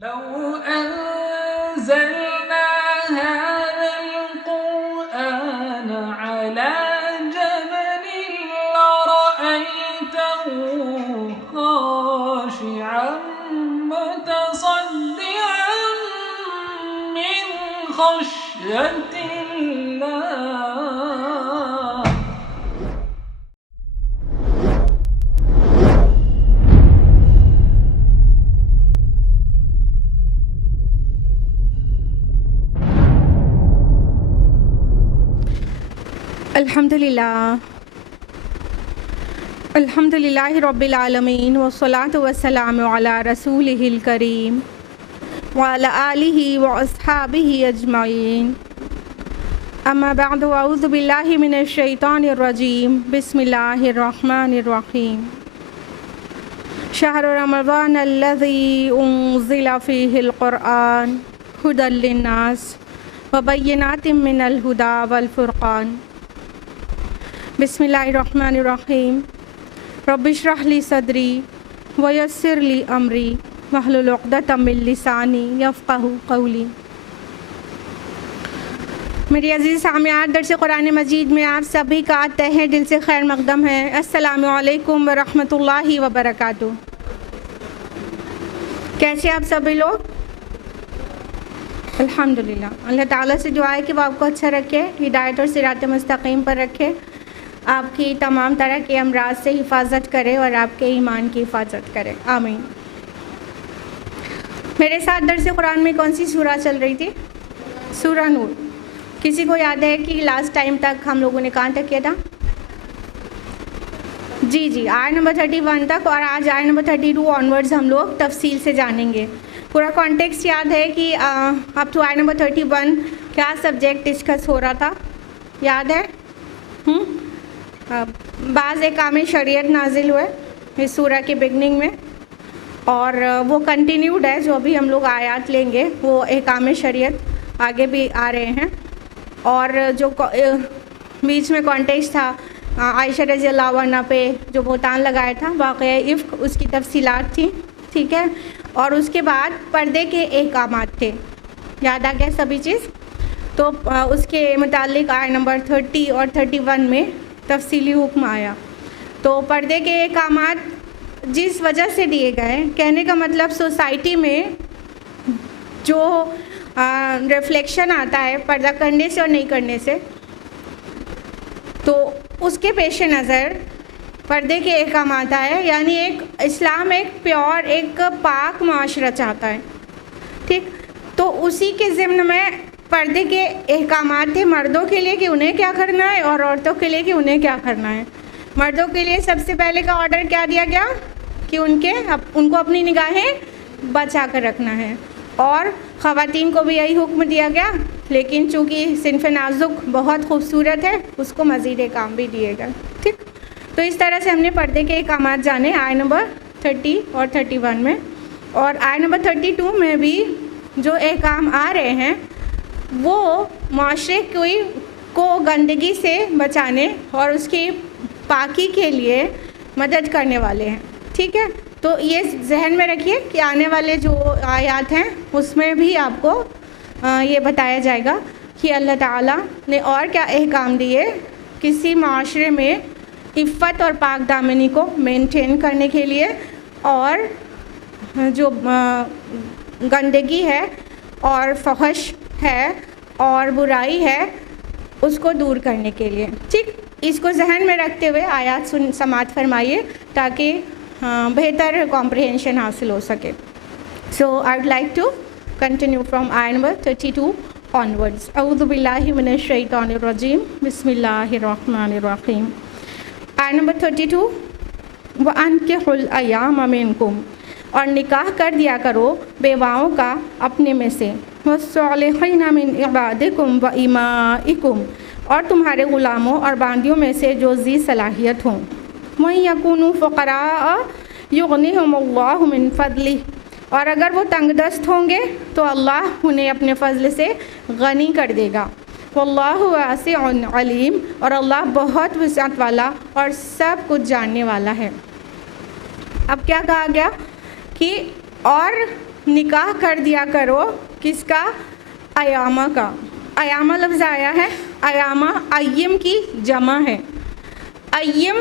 لو أنزلنا هذا القرآن على جبل لرأيته خاشعا متصدعا من خشية الله. الحمدللہ رب العالمین والصلاة والسلام علی رسولہ الکریم وعلی آلہ واصحابہ اجمعین. اما بعد اعوذ باللہ من الشیطان الرجیم. بسم اللہ الرحمن الرحیم. شہر رمضان الذی انزل فیہ القرآن ھدی للناس وبینات من الھدی والفرقان. بسم اللہ الرحمن الرحیم. رب اشرح لی صدری ویسر لی امری واحلل عقدۃ من لسانی یفقہوا قولی. میری عزیز سامعات، درس قرآن مجید میں آپ سبھی کا تہہ دل سے خیر مقدم ہے. السلام علیکم ورحمۃ اللہ وبرکاتہ. کیسے آپ سبھی لوگ؟ الحمدللہ. اللہ تعالیٰ سے دعا ہے کہ وہ آپ کو اچھا رکھے، ہدایت اور صراط مستقیم پر رکھے، آپ کی تمام طرح کے امراض سے حفاظت کرے اور آپ کے ایمان کی حفاظت کرے. آمین. میرے ساتھ درس قرآن میں کون سی سورہ چل رہی تھی؟ سورہ نور. کسی کو یاد ہے کہ لاسٹ ٹائم تک ہم لوگوں نے کہاں تک کیا تھا؟ جی آیت نمبر 31 تک، اور آج آیت نمبر 32 آنورڈز ہم لوگ تفصیل سے جانیں گے. پورا کانٹیکسٹ یاد ہے کہ اپ ٹو آیت نمبر 31 کیا سبجیکٹ ڈسکس ہو رہا تھا؟ یاد ہے؟ بعض احکام شریعت نازل ہوئے اس سورہ کے بگننگ میں، اور وہ کنٹینیوڈ ہے. جو ابھی ہم لوگ آیات لیں گے وہ احکام شریعت آگے بھی آ رہے ہیں. اور جو بیچ میں کانٹیکسٹ تھا عائشہ رضی اللہ عنہ پہ جو بہتان لگایا تھا، واقعہ افک، اس کی تفصیلات تھیں، ٹھیک ہے. اور اس کے بعد پردے کے احکامات تھے. یاد آ گیا سبھی چیز؟ تو اس کے متعلق آیت نمبر 30 اور 31 میں تفصیلی حکم آیا. تو پردے کے احکامات جس وجہ سے دیے گئے، کہنے کا مطلب سوسائٹی میں جو ریفلیکشن آتا ہے پردہ کرنے سے اور نہیں کرنے سے، تو اس کے پیش نظر پردے کے احکامات آئے. یعنی اسلام ایک پیور، ایک پاک معاشرہ چاہتا ہے، ٹھیک. تو اسی کے ضمن میں پردے کے احکامات تھے مردوں کے لیے کہ انہیں کیا کرنا ہے، اور عورتوں کے لیے کہ انہیں کیا کرنا ہے. مردوں کے لیے سب سے پہلے کا آرڈر کیا دیا گیا کہ ان کو اپنی نگاہیں بچا کر رکھنا ہے، اور خواتین کو بھی یہی حکم دیا گیا. لیکن چونکہ صنف نازک بہت خوبصورت ہے، اس کو مزید احکام بھی دیے گئے، ٹھیک. تو اس طرح سے ہم نے پردے کے احکامات جانے آیت نمبر 30 اور 31 میں. اور آیت نمبر 32 میں بھی جو احکام آ رہے ہیں وہ معاشرے کو گندگی سے بچانے اور اس کی پاکی کے لیے مدد کرنے والے ہیں، ٹھیک ہے. تو یہ ذہن میں رکھیے کہ آنے والے جو آیات ہیں اس میں بھی آپ کو یہ بتایا جائے گا کہ اللہ تعالیٰ نے اور کیا احکام دیے کسی معاشرے میں عفت اور پاک دامنی کو مینٹین کرنے کے لیے، اور جو گندگی ہے اور فحش ہے اور برائی ہے اس کو دور کرنے کے لیے، ٹھیک. اس کو ذہن میں رکھتے ہوئے آیات سماعت فرمائیے تاکہ بہتر کمپریہنشن حاصل ہو سکے. So I would like to continue from آیت نمبر 32 آنورڈز. اعوذ باللہ من الشیطان الرجیم. بسم اللہ الرحمن الرحیم. آیت نمبر 32. وَأَنكِحُوا الْأَيَامَ مِنكُمْ، اور نکاح کر دیا کرو بیواؤں کا اپنے میں سے. وَالصَّالِحِينَ مِنْ عِبَادِكُمْ وَإِمَائِكُمْ، اور تمہارے غلاموں اور باندیوں میں سے جو ذی صلاحیت ہوں. وَإِن يَكُونُوا فُقَرَاءَ يُغْنِهُمُ اللَّهُ مِنْ فَضْلِهِ، اور اگر وہ تنگ دست ہوں گے تو اللہ انہیں اپنے فضل سے غنی کر دے گا. واللہ واسع علیم، اور اللہ بہت وسعت والا اور سب کچھ جاننے والا ہے. اب کیا کہا گیا کہ اور نکاح کر دیا کرو کس کا؟ ایامہ کا. ایامہ لفظ آیا ہے، ایامہ ایم کی جمع ہے. ایم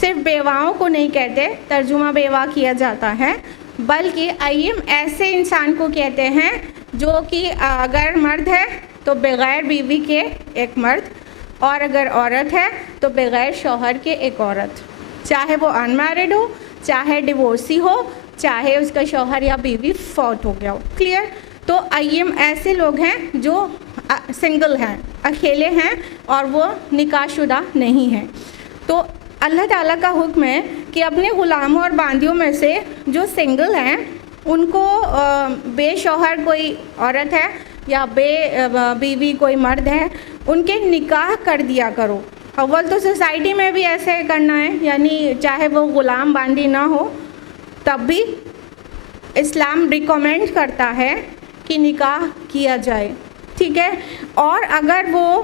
صرف بیواؤں کو نہیں کہتے، ترجمہ بیوہ کیا جاتا ہے، بلکہ ایم ایسے انسان کو کہتے ہیں جو کہ اگر مرد ہے تو بغیر بیوی کے ایک مرد، اور اگر عورت ہے تو بغیر شوہر کے ایک عورت، چاہے وہ ان میرڈ ہو، چاہے ڈیورسی ہو، چاہے اس کا شوہر یا بیوی فوت ہو گیا ہو. کلیئر؟ تو ایم ایسے لوگ ہیں جو سنگل ہیں، اکیلے ہیں اور وہ نکاح شدہ نہیں ہیں. تو اللہ تعالیٰ کا حکم ہے کہ اپنے غلاموں اور باندیوں میں سے جو سنگل ہیں ان کو بے شوہر کوئی عورت ہے یا بے بیوی کوئی مرد ہے، ان کے نکاح کر دیا کرو. اول تو سوسائٹی میں بھی ایسے کرنا ہے، یعنی چاہے وہ غلام باندی نہ ہو تب بھی اسلام ریکمینڈ کرتا ہے کہ نکاح کیا جائے. ٹھیک ہے؟ اور اگر وہ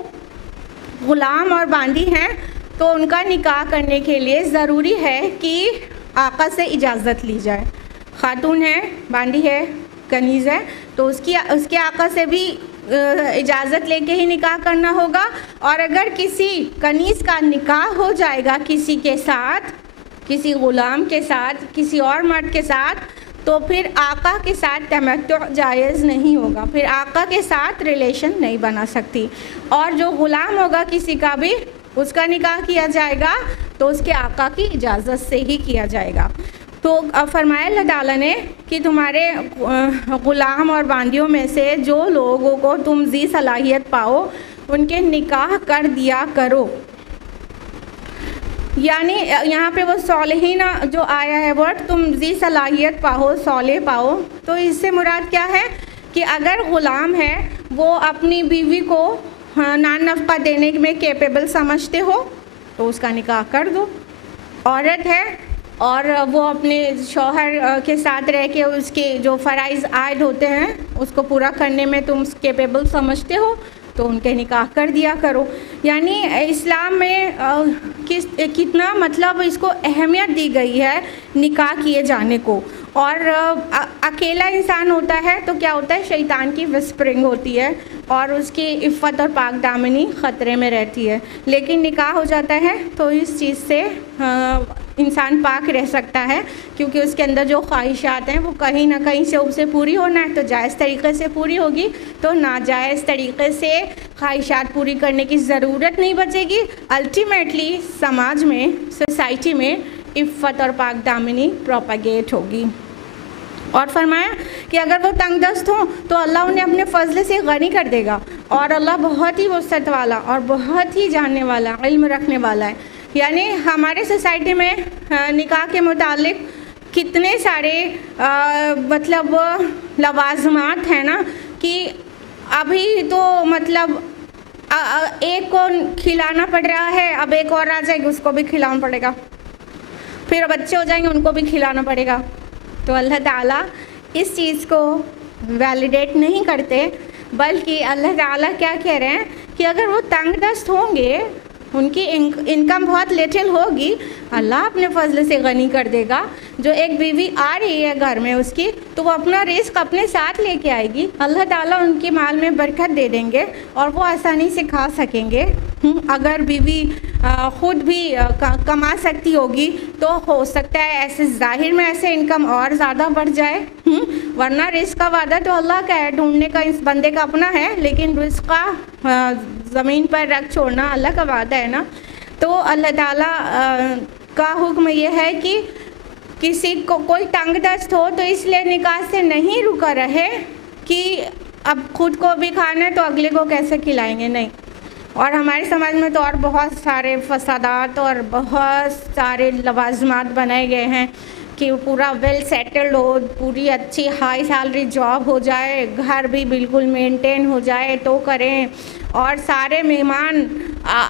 غلام اور باندی ہیں تو ان کا نکاح کرنے کے لیے ضروری ہے کہ آقا سے اجازت لی جائے. خاتون ہے، باندی ہے، کنیز ہے، تو اس کے آقا سے بھی اجازت لے کے ہی نکاح کرنا ہوگا. اور اگر کسی کنیز کا نکاح ہو جائے گا کسی کے ساتھ، کسی غلام کے ساتھ، کسی اور مرد کے ساتھ، تو پھر آقا کے ساتھ تمتع جائز نہیں ہوگا، پھر آقا کے ساتھ ریلیشن نہیں بنا سکتی. اور جو غلام ہوگا کسی کا بھی، اس کا نکاح کیا جائے گا تو اس کے آقا کی اجازت سے ہی کیا جائے گا. تو فرمایا اللہ تعالیٰ نے کہ تمہارے غلام اور باندیوں میں سے جو لوگوں کو تم ذی صلاحیت پاؤ ان کے نکاح کر دیا کرو. یعنی یہاں پہ وہ صالحین جو آیا ہے ورڈ، تم ذی صلاحیت پاؤ، صالح پاؤ، تو اس سے مراد کیا ہے کہ اگر غلام ہے وہ اپنی بیوی کو نان نفقہ دینے میں کیپیبل سمجھتے ہو تو اس کا نکاح کر دو. عورت ہے اور وہ اپنے شوہر کے ساتھ رہ کے اس کے جو فرائض عائد ہوتے ہیں اس کو پورا کرنے میں تم کیپیبل سمجھتے ہو تو ان کے نکاح کر دیا کرو. یعنی اسلام میں کتنا مطلب اس کو اہمیت دی گئی ہے نکاح کیے جانے کو. اور اکیلا انسان ہوتا ہے تو کیا ہوتا ہے، شیطان کی وسپرنگ ہوتی ہے اور اس کی عفت اور پاک دامنی خطرے میں رہتی ہے. لیکن نکاح ہو جاتا ہے تو اس چیز سے انسان پاک رہ سکتا ہے، کیونکہ اس کے اندر جو خواہشات ہیں وہ کہیں نہ کہیں سے اسے پوری ہونا ہے، تو جائز طریقے سے پوری ہوگی تو ناجائز طریقے سے خواہشات پوری کرنے کی ضرورت نہیں بچے گی. الٹیمیٹلی سماج میں، سوسائٹی میں عفت اور پاک دامنی پروپیگیٹ ہوگی. اور فرمایا کہ اگر وہ تنگ دست ہوں تو اللہ انہیں اپنے فضل سے غنی کر دے گا، اور اللہ بہت ہی وسعت والا اور بہت ہی جاننے والا، علم رکھنے والا ہے. یعنی ہمارے سوسائٹی میں نکاح کے متعلق کتنے سارے مطلب لوازمات ہیں نا، کہ ابھی تو مطلب ایک کو کھلانا پڑ رہا ہے، اب ایک اور آ جائے گی اس کو بھی کھلانا پڑے گا، پھر بچے ہو جائیں گے ان کو بھی کھلانا پڑے گا. تو اللہ تعالیٰ اس چیز کو ویلیڈیٹ نہیں کرتے، بلکہ اللہ تعالیٰ کیا کہہ رہے ہیں کہ اگر وہ تنگ دست ہوں گے، ان کی انکم بہت لیٹل ہوگی، اللہ اپنے فضل سے غنی کر دے گا. جو ایک بیوی آ رہی ہے گھر میں اس کی، تو وہ اپنا رزق اپنے ساتھ لے کے آئے گی، اللہ تعالیٰ ان کے مال میں برکت دے دیں گے اور وہ آسانی سے کھا سکیں گے. اگر بیوی خود بھی کما سکتی ہوگی تو ہو سکتا ہے ایسے ظاہر میں ایسے انکم اور زیادہ بڑھ جائے، ورنہ رزق کا وعدہ تو اللہ کا ہے، ڈھونڈنے کا اس بندے کا اپنا ہے، لیکن رزق کا زمین پر رکھ چھوڑنا اللہ کا وعدہ ہے نا. تو اللہ تعالیٰ کا حکم یہ ہے کہ کسی کو کوئی تنگ دست ہو تو اس لیے نکاح سے نہیں رکا رہے کہ اب خود کو بھی کھانا ہے تو اگلے کو کیسے کھلائیں گے، نہیں. اور ہمارے سماج میں تو اور بہت سارے فسادات اور بہت سارے لوازمات بنائے گئے ہیں کہ پورا ویل سیٹلڈ ہو، پوری اچھی ہائی سیلری جاب ہو جائے، گھر بھی بالکل مینٹین ہو جائے تو کریں، اور سارے مہمان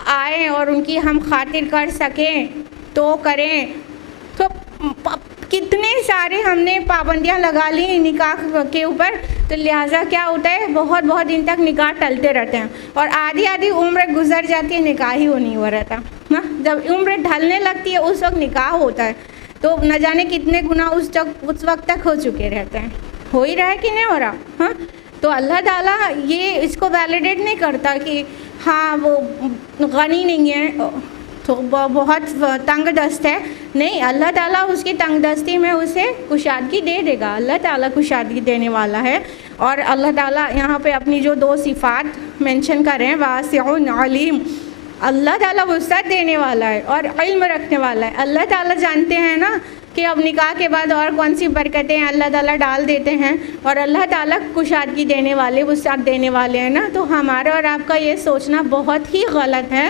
آئیں اور ان کی ہم خاطر کر سکیں تو کریں. تو کتنے سارے ہم نے پابندیاں لگا لی نکاح کے اوپر، تو لہٰذا کیا ہوتا ہے بہت بہت دن تک نکاح ٹلتے رہتے ہیں، اور آدھی آدھی عمر گزر جاتی ہے، نکاح ہی نہیں ہو رہتا. جب عمر ڈھلنے لگتی ہے اس وقت نکاح ہوتا ہے. تو نہ جانے کتنے گناہ اس وقت تک ہو چکے رہتے ہیں. ہو ہی رہا ہے کہ نہیں ہو رہا؟ ہاں. تو اللہ تعالیٰ یہ اس کو ویلیڈیٹ نہیں کرتا کہ ہاں وہ غنی نہیں ہے تو بہت تنگ دست ہے. نہیں، اللہ تعالیٰ اس کی تنگ دستی میں اسے کشادگی دے دے گا. اللہ تعالیٰ کشادگی دینے والا ہے. اور اللہ تعالیٰ یہاں پہ اپنی جو 2 صفات مینشن کر رہے ہیں، واسع علیم، اللہ تعالیٰ وسعت دینے والا ہے اور علم رکھنے والا ہے. اللہ تعالیٰ جانتے ہیں نا کہ اب نکاح کے بعد اور کون سی برکتیں اللہ تعالیٰ ڈال دیتے ہیں، اور اللہ تعالیٰ کشادگی دینے والے، وسعت دینے والے ہیں نا. تو ہمارا اور آپ کا یہ سوچنا بہت ہی غلط ہے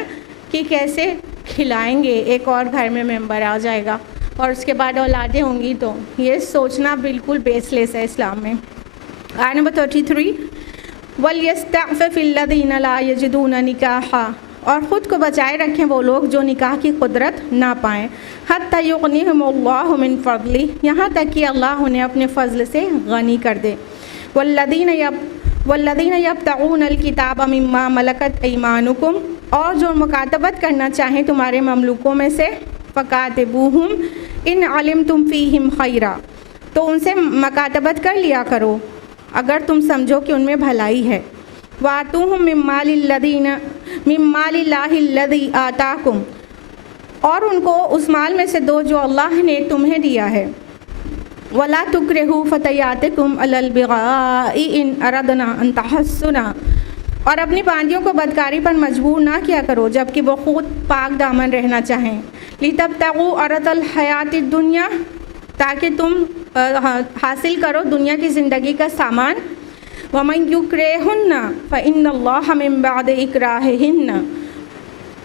کہ کیسے کھلائیں گے، ایک اور گھر میں ممبر آ جائے گا اور اس کے بعد اولادیں ہوں گی. تو یہ سوچنا بالکل بیس لیس ہے اسلام میں. آیت نمبر 33، وَلْيَسْتَعْفِفِ الَّذِينَ لَا يَجِدُونَ نِكَاحًا، اور خود کو بچائے رکھیں وہ لوگ جو نکاح کی قدرت نہ پائیں. حَتَّى يُغْنِيهُمُ اللَّهُ مِنْ فَضْلِهِ، یہاں تک کہ اللہ انہیں اپنے فضل سے غنی کر دے. وَالَّذِينَ يَبْتَغُونَ الْكِتَابَ مِمَّا مَلَكَتْ أَيْمَانُكُمْ، اور جو مکاتبت کرنا چاہیں تمہارے مملوکوں میں سے، فَكَاتِبُوهُمْ إِنْ عَلِمْتُمْ فِيهِمْ خَيْرًا، تو ان سے مکاتبت کر لیا کرو اگر تم سمجھو کہ ان میں بھلائی ہے. وَآتُوهُم مِّن مَّالِ اللَّهِ الَّذِي آتَاكُمْ، اور ان کو اس مال میں سے دو جو اللہ نے تمہیں دیا ہے. وَلَا تُكْرِهُوا فَتَيَاتِكُمْ عَلَى الْبِغَاءِ إِنْ أَرَدْنَا أَن تَحَصُّنَا، اور اپنی باندیوں کو بدکاری پر مجبور نہ کیا کرو جبکہ وہ خود پاک دامن رہنا چاہیں. لِتَبْتَغُوا عَرَضَ الْحَيَاةِ الدُّنْيَا، تاکہ تم حاصل کرو دنیا کی زندگی کا سامان. وَمَن يُكْرِهُنَّ فَإِنَّ اللَّهَ مِن بَعْدِ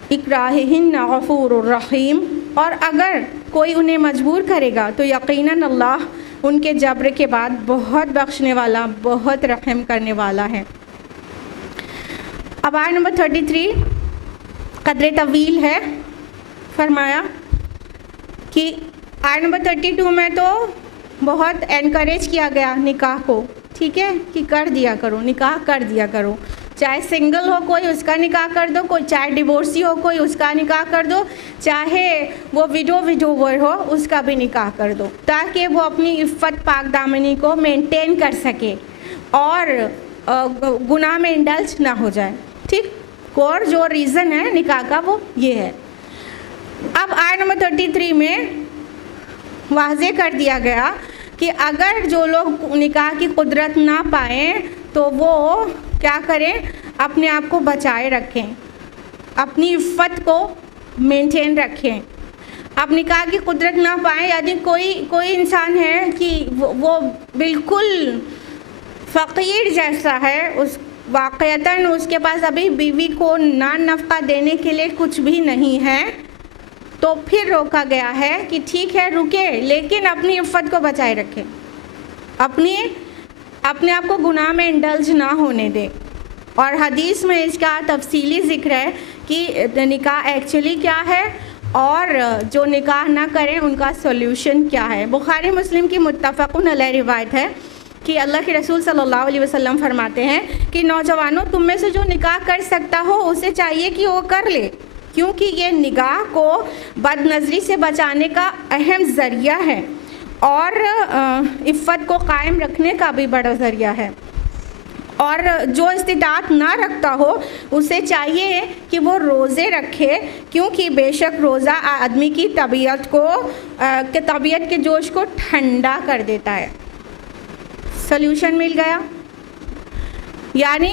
إِكْرَاهِهِنَّ غَفُورٌ رَحِيمٌ، اور اگر کوئی انہیں مجبور کرے گا تو یقیناً اللہ ان کے جبر کے بعد بہت بخشنے والا، بہت رحم کرنے والا ہے. اب آیت نمبر 33 قدر طویل ہے. فرمایا کہ آیت نمبر 32 میں تو بہت انکریج کیا گیا نکاح کو، ٹھیک ہے، کہ کر دیا کرو، نکاح کر دیا کرو. چاہے سنگل ہو کوئی اس کا نکاح کر دو، کوئی چاہے ڈیورسی ہو کوئی اس کا نکاح کر دو، چاہے وہ وڈوور ہو اس کا بھی نکاح کر دو، تاکہ وہ اپنی عفت پاک دامنی کو مینٹین کر سکے اور گناہ میں انڈلج نہ ہو جائے. ٹھیک، اور جو ریزن ہے نکاح کا وہ یہ ہے. اب آیت نمبر 33 میں واضح کر دیا گیا کہ اگر جو لوگ نکاح کی قدرت نہ پائیں تو وہ کیا کریں، اپنے آپ کو بچائے رکھیں، اپنی عفت کو مینٹین رکھیں. اب نکاح کی قدرت نہ پائیں یعنی کوئی انسان ہے کہ وہ بالکل فقیر جیسا ہے، اس واقعتاً اس کے پاس ابھی بیوی کو نان نفقہ دینے کے لیے کچھ بھی نہیں ہے، تو پھر روکا گیا ہے کہ ٹھیک ہے رکے لیکن اپنی عفت کو بچائے رکھے، اپنے آپ کو گناہ میں انڈلج نہ ہونے دے. اور حدیث میں اس کا تفصیلی ذکر ہے کہ نکاح ایکچولی کیا ہے اور جو نکاح نہ کریں ان کا سولوشن کیا ہے. بخاری مسلم کی متفقن علیہ روایت ہے کہ اللہ کے رسول صلی اللہ علیہ وسلم فرماتے ہیں کہ نوجوانوں تم میں سے جو نکاح کر سکتا ہو اسے چاہیے کہ وہ کر لے، کیونکہ یہ نگاہ کو بد نظری سے بچانے کا اہم ذریعہ ہے اور عفت کو قائم رکھنے کا بھی بڑا ذریعہ ہے. اور جو استطاعت نہ رکھتا ہو اسے چاہیے کہ وہ روزے رکھے، کیونکہ بے شک روزہ آدمی کی طبیعت کے جوش کو ٹھنڈا کر دیتا ہے. سلیوشن مل گیا، یعنی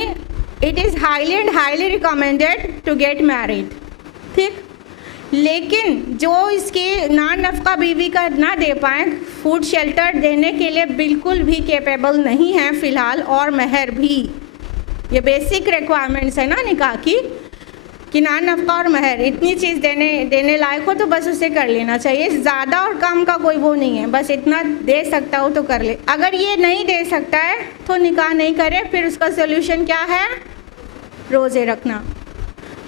it is highly recommended to get married. ٹھیک، لیکن جو اس کی نان نفقہ بیوی کا نہ دے پائیں، فوڈ شیلٹر دینے کے لیے بالکل بھی کیپیبل نہیں ہیں فی الحال، اور مہر بھی، یہ بیسک ریکوائرمنٹس ہے نا نکاح کی کہ نان نفقہ اور مہر اتنی چیز دینے لائق ہو تو بس اسے کر لینا چاہیے. زیادہ اور کم کا کوئی وہ نہیں ہے، بس اتنا دے سکتا ہو تو کر لے. اگر یہ نہیں دے سکتا ہے تو نکاح نہیں کرے. پھر اس کا سولوشن کیا ہے؟ روزے رکھنا.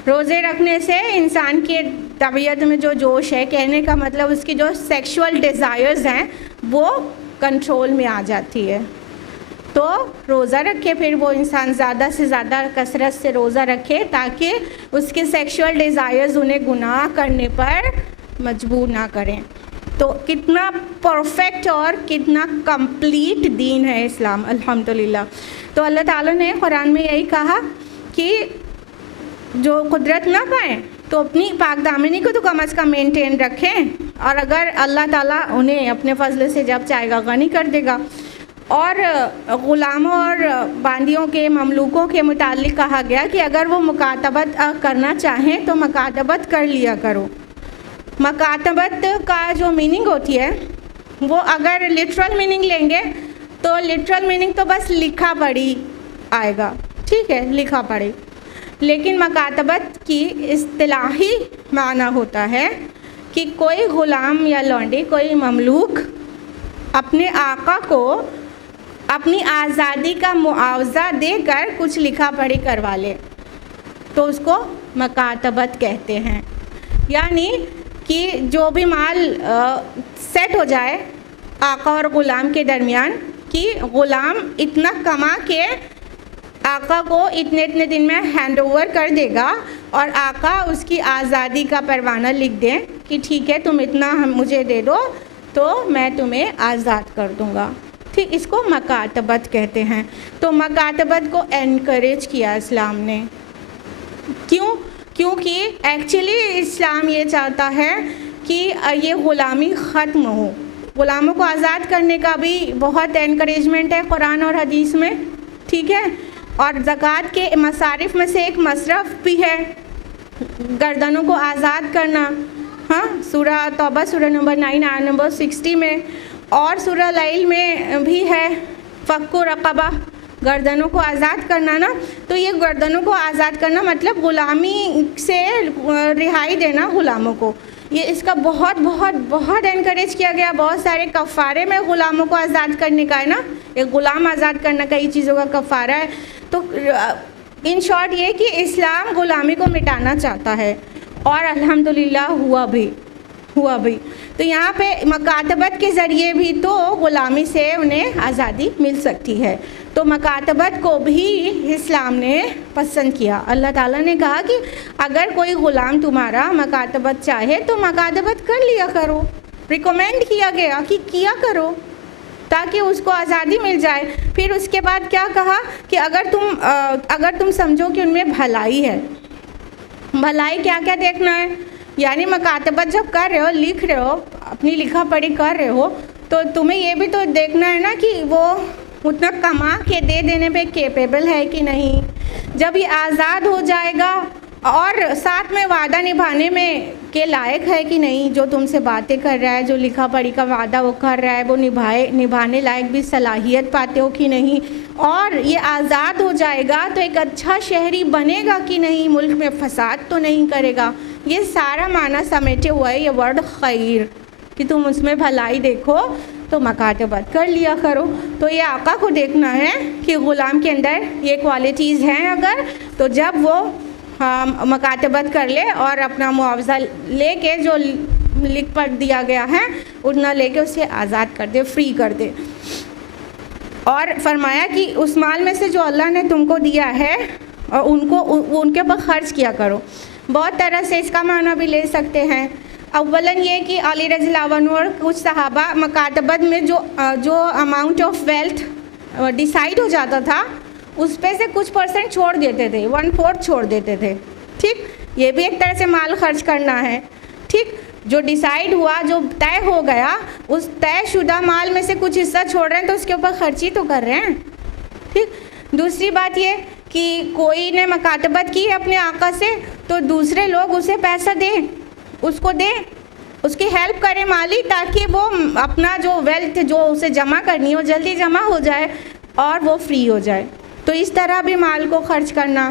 روزے رکھنے سے انسان کی طبیعت میں جو جوش ہے، کہنے کا مطلب اس کی جو سیکشول ڈیزائرز ہیں وہ کنٹرول میں آ جاتی ہے. تو روزہ رکھے، پھر وہ انسان زیادہ سے زیادہ کثرت سے روزہ رکھے تاکہ اس کے سیکشول ڈیزائرز انہیں گناہ کرنے پر مجبور نہ کریں. تو کتنا پرفیکٹ اور کتنا کمپلیٹ دین ہے اسلام، الحمدللہ۔ تو اللہ تعالیٰ نے قرآن میں یہی کہا کہ جو قدرت نہ پائیں تو اپنی پاک دامنی کو تو کم از کم مینٹین رکھیں، اور اگر اللہ تعالیٰ انہیں اپنے فضل سے جب چاہے گا غنی کر دے گا۔ اور غلاموں اور باندیوں کے مملوکوں کے متعلق کہا گیا کہ اگر وہ مکاتبت کرنا چاہیں تو مکاتبت کر لیا کرو۔ مکاتبت کا جو میننگ ہوتی ہے وہ اگر لٹرل میننگ لیں گے تو لٹرل میننگ تو بس لکھا پڑھی آئے گا، ٹھیک ہے، لکھا پڑھی۔ لیکن مکاتبت کی اصطلاحی معنی ہوتا ہے کہ کوئی غلام یا لونڈی، کوئی مملوک اپنے آقا کو اپنی آزادی کا معاوضہ دے کر کچھ لکھا پڑھی کروا لے تو اس کو مکاتبت کہتے ہیں۔ یعنی کہ جو بھی مال سیٹ ہو جائے آقا اور غلام کے درمیان، کہ غلام اتنا کما کے آقا کو اتنے دن میں ہینڈ اوور کر دے گا، اور آقا اس کی آزادی کا پروانہ لکھ دیں کہ ٹھیک ہے تم اتنا مجھے دے دو تو میں تمہیں آزاد کر دوں گا، ٹھیک، اس کو مکاتبت کہتے ہیں۔ تو مکاتبت کو انکریج کیا اسلام نے، کیونکہ ایکچولی اسلام یہ چاہتا ہے کہ یہ غلامی ختم ہو۔ غلاموں کو آزاد کرنے کا بھی بہت انکریجمنٹ ہے قرآن اور حدیث میں، ٹھیک ہے، اور زکوٰۃ کے مصارف میں سے ایک مصرف بھی ہے گردنوں کو آزاد کرنا، ہاں، سورہ توبہ سورہ نمبر 9 آیت نمبر 60 میں، اور سورہ لیل میں بھی ہے فک رقبہ، گردنوں کو آزاد کرنا نا۔ تو یہ گردنوں کو آزاد کرنا مطلب غلامی سے رہائی دینا غلاموں کو، یہ اس کا بہت بہت بہت انکریج کیا گیا۔ بہت سارے کفارے میں غلاموں کو آزاد کرنے کا ہے نا، ایک غلام آزاد کرنا کئی چیزوں کا کفارہ ہے۔ تو ان شارٹ یہ کہ اسلام غلامی کو مٹانا چاہتا ہے، اور الحمدللہ ہوا بھی۔ تو یہاں پہ مکاتبت کے ذریعے بھی تو غلامی سے انہیں آزادی مل سکتی ہے۔ تو مکاتبت کو بھی اسلام نے پسند کیا۔ اللہ تعالیٰ نے کہا کہ اگر کوئی غلام تمہارا مکاتبت چاہے تو مکاتبت کر لیا کرو، ریکمینڈ کیا گیا کہ کیا کرو تاکہ اس کو آزادی مل جائے۔ پھر اس کے بعد کیا کہا کہ اگر تم سمجھو کہ ان میں بھلائی ہے، بھلائی کیا کیا دیکھنا ہے، یعنی مکاتبت جب کر رہے ہو، لکھ رہے ہو، اپنی لکھا پڑھی کر رہے ہو، تو تمہیں یہ بھی تو دیکھنا ہے نا کہ وہ اتنا کما کے دے دینے پہ کیپیبل ہے کہ نہیں۔ جب یہ آزاد ہو جائے گا اور ساتھ میں وعدہ نبھانے میں کے لائق ہے کہ نہیں، جو تم سے باتیں کر رہا ہے، جو لکھا پڑھی کا وعدہ وہ کر رہا ہے، وہ نبھانے لائق بھی صلاحیت پاتے ہو کہ نہیں، اور یہ آزاد ہو جائے گا تو ایک اچھا شہری بنے گا کہ نہیں، ملک میں فساد تو نہیں کرے گا۔ یہ سارا معنی سمیٹے ہوا ہے یہ ورڈ خیر، کہ تم اس میں بھلائی دیکھو تو مکاتبت کر لیا کرو۔ تو یہ آقا کو دیکھنا ہے کہ غلام کے اندر یہ کوالٹیز ہیں اگر، تو جب وہ مکاتبت کر لے اور اپنا معاوضہ لے کے جو لکھ پڑھ دیا گیا ہے اتنا لے کے اسے آزاد کر دے، فری کر دے۔ اور فرمایا کہ اس مال میں سے جو اللہ نے تم کو دیا ہے اور ان کے اوپر خرچ کیا کرو۔ بہت طرح سے اس کا معنی بھی لے سکتے ہیں۔ اولاً یہ کہ علی رضی اللہ عنہ اور کچھ صحابہ مکاتبت میں جو اماؤنٹ آف ویلتھ ڈیسائیڈ ہو جاتا تھا اس پہ سے کچھ پرسنٹ چھوڑ دیتے تھے، 1/4 چھوڑ دیتے تھے، ٹھیک، یہ بھی ایک طرح سے مال خرچ کرنا ہے، ٹھیک، جو ڈیسائیڈ ہوا، جو طے ہو گیا، اس طے شدہ مال میں سے کچھ حصہ چھوڑ رہے ہیں تو اس کے اوپر خرچی تو کر رہے ہیں، ٹھیک۔ دوسری بات یہ کہ کوئی نے مکاتبت کی اپنے آقا سے تو دوسرے لوگ اسے پیسہ دیں، اس کو دیں، اس کی ہیلپ کریں مالی، تاکہ وہ اپنا جو ویلتھ جو اسے جمع کرنی ہے وہ جلدی جمع ہو جائے اور وہ فری ہو جائے۔ تو اس طرح بھی مال کو خرچ کرنا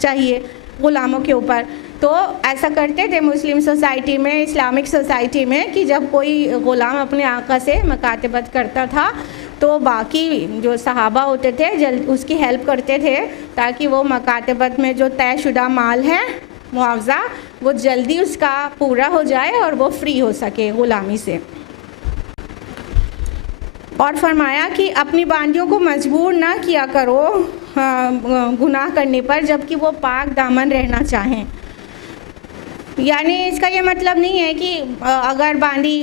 چاہیے غلاموں کے اوپر۔ تو ایسا کرتے تھے مسلم سوسائٹی میں، اسلامک سوسائٹی میں، کہ جب کوئی غلام اپنے آقا سے مکاتبت کرتا تھا تو باقی جو صحابہ ہوتے تھے اس کی ہیلپ کرتے تھے تاکہ وہ مکاتبت میں جو طے شدہ مال ہے، معاوضہ، وہ جلدی اس کا پورا ہو جائے اور وہ فری ہو سکے غلامی سے۔ اور فرمایا کہ اپنی باندیوں کو مجبور نہ کیا کرو گناہ کرنے پر جبکہ وہ پاک دامن رہنا چاہیں۔ یعنی اس کا یہ مطلب نہیں ہے کہ اگر باندی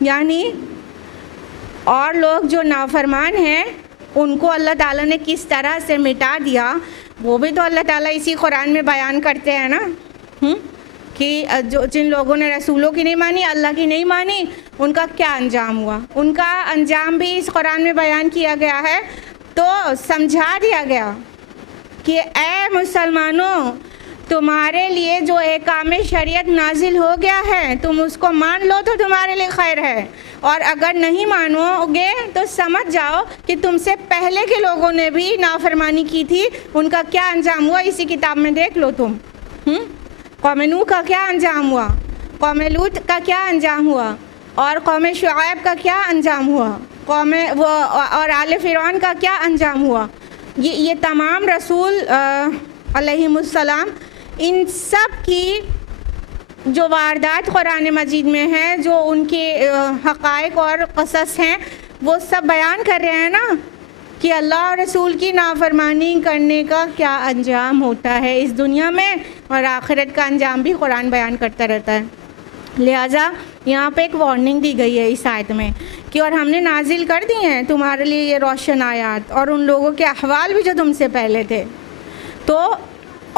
یعنی اور لوگ جو نافرمان ہیں ان کو اللہ تعالیٰ نے کس طرح سے مٹا دیا، وہ بھی تو اللہ تعالیٰ اسی قرآن میں بیان کرتے ہیں نا، کہ جو جن لوگوں نے رسولوں کی نہیں مانی، اللہ کی نہیں مانی، ان کا کیا انجام ہوا۔ ان کا انجام بھی اس قرآن میں بیان کیا گیا ہے، تو سمجھا دیا گیا کہ اے مسلمانوں، تمہارے لیے جو احکام شریعت نازل ہو گیا ہے تم اس کو مان لو تو تمہارے لیے خیر ہے، اور اگر نہیں مانو گے تو سمجھ جاؤ کہ تم سے پہلے کے لوگوں نے بھی نافرمانی کی تھی، ان کا کیا انجام ہوا اسی کتاب میں دیکھ لو تم۔ قوم نوح کا کیا انجام ہوا، قوم لوط کا کیا انجام ہوا، اور قوم شعیب کا کیا انجام ہوا، اور آل فرعون کا کیا انجام ہوا۔ یہ تمام رسول علیہم السلام، ان سب کی جو واردات قرآن مجید میں ہیں، جو ان کے حقائق اور قصص ہیں، وہ سب بیان کر رہے ہیں نا کہ اللہ اور رسول کی نافرمانی کرنے کا کیا انجام ہوتا ہے اس دنیا میں، اور آخرت کا انجام بھی قرآن بیان کرتا رہتا ہے۔ لہٰذا یہاں پہ ایک وارننگ دی گئی ہے اس آیت میں کہ اور ہم نے نازل کر دی ہیں تمہارے لیے یہ روشن آیات، اور ان لوگوں کے احوال بھی جو تم سے پہلے تھے، تو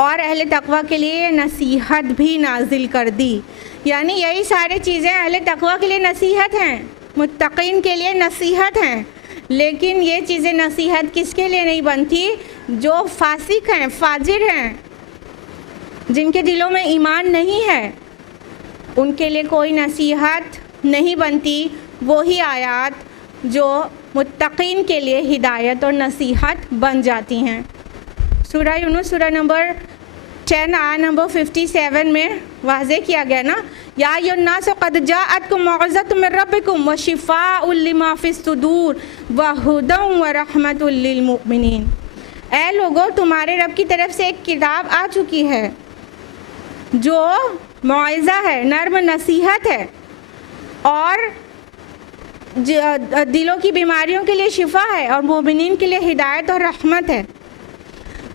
اور اہل تقویٰ کے لیے نصیحت بھی نازل کر دی۔ یعنی یہی ساری چیزیں اہل تقویٰ کے لیے نصیحت ہیں، متقین کے لیے نصیحت ہیں، لیکن یہ چیزیں نصیحت کس کے لیے نہیں بنتی؟ جو فاسق ہیں، فاجر ہیں، جن کے دلوں میں ایمان نہیں ہے، ان کے لیے کوئی نصیحت نہیں بنتی۔ وہی آیات جو متقین کے لیے ہدایت اور نصیحت بن جاتی ہیں۔ سورہ یونس سورہ نمبر 10 آیت نمبر 57 میں واضح کیا گیا نا، یا ایھا الناس قد جاءتکم موعظۃ من ربکم وشفاء لما فی الصدور وہدی ورحمۃ للمؤمنین۔ اے لوگو، تمہارے رب کی طرف سے ایک کتاب آ چکی ہے جو موعظہ ہے، نرم نصیحت ہے، اور دلوں کی بیماریوں کے لیے شفا ہے، اور مومنین کے لیے ہدایت اور رحمت ہے۔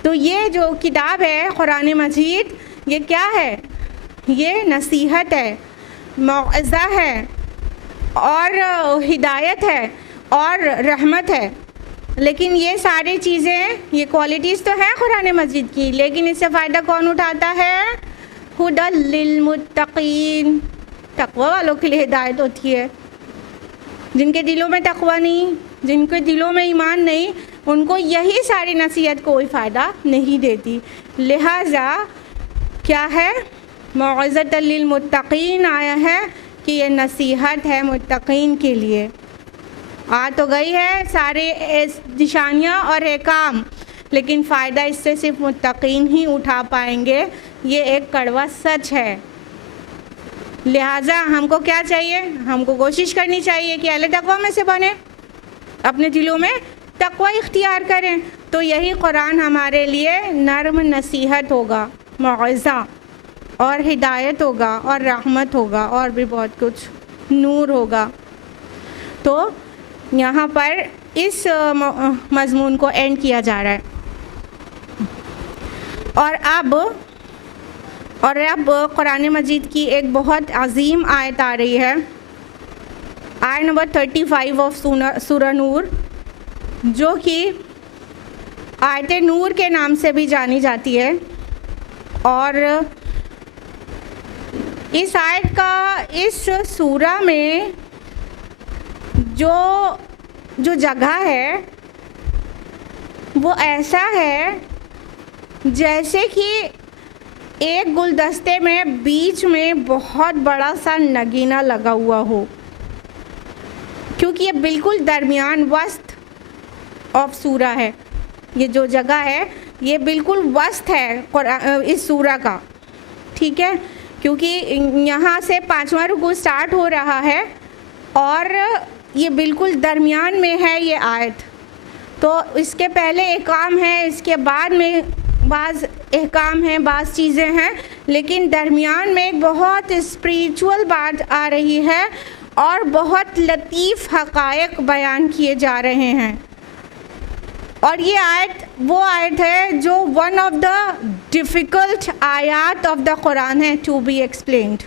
تو یہ جو کتاب ہے قرآن مجید، یہ کیا ہے؟ یہ نصیحت ہے، موعظہ ہے، اور ہدایت ہے، اور رحمت ہے۔ لیکن یہ ساری چیزیں، یہ کوالٹیز تو ہیں قرآن مجید کی، لیکن اس سے فائدہ کون اٹھاتا ہے؟ ہدی للمتقین، تقوی والوں کے لیے ہدایت ہوتی ہے۔ جن کے دلوں میں تقوی نہیں، جن کے دلوں میں ایمان نہیں، ان کو یہی ساری نصیحت کوئی فائدہ نہیں دیتی۔ لہٰذا کیا ہے؟ موعظۃ للمتقین آیا ہے کہ یہ نصیحت ہے متقین کے لیے۔ آ تو گئی ہے سارے نشانیاں اور احکام، لیکن فائدہ اس سے صرف متقین ہی اٹھا پائیں گے، یہ ایک کڑوا سچ ہے۔ لہٰذا ہم کو کیا چاہیے؟ ہم کو کوشش کرنی چاہیے کہ اہل تقویٰ میں سے بنیں، اپنے دلوں میں تقوی اختیار کریں، تو یہی قرآن ہمارے لیے نرم نصیحت ہوگا، موعظہ اور ہدایت ہوگا، اور رحمت ہوگا، اور بھی بہت کچھ، نور ہوگا۔ تو یہاں پر اس مضمون کو اینڈ کیا جا رہا ہے۔ اور اب قرآن مجید کی ایک بہت عظیم آیت آ رہی ہے، آیت نمبر 35 آف سورہ نور، جو کہ آیت نور کے نام سے بھی جانی جاتی ہے۔ اور اس آیت کا اس سورہ میں جو جگہ ہے وہ ایسا ہے جیسے کہ ایک گلدستے میں بیچ میں بہت بڑا سا نگینہ لگا ہوا ہو، کیونکہ یہ بالکل درمیان وسط آف سورہ ہے۔ یہ جو جگہ ہے یہ بالکل وسط ہے اس سورہ کا، ٹھیک ہے، کیونکہ یہاں سے 5واں رکوع سٹارٹ ہو رہا ہے، اور یہ بالکل درمیان میں ہے یہ آیت۔ تو اس کے پہلے احکام ہے، اس کے بعد میں بعض احکام ہیں، بعض چیزیں ہیں، لیکن درمیان میں ایک بہت اسپریچول بات آ رہی ہے، اور بہت لطیف حقائق بیان کیے جا رہے ہیں۔ اور یہ آیت وہ آیت ہے جو ون آف دا ڈیفیکلٹ آیات آف دا قرآن ہے ٹو بی ایکسپلینڈ۔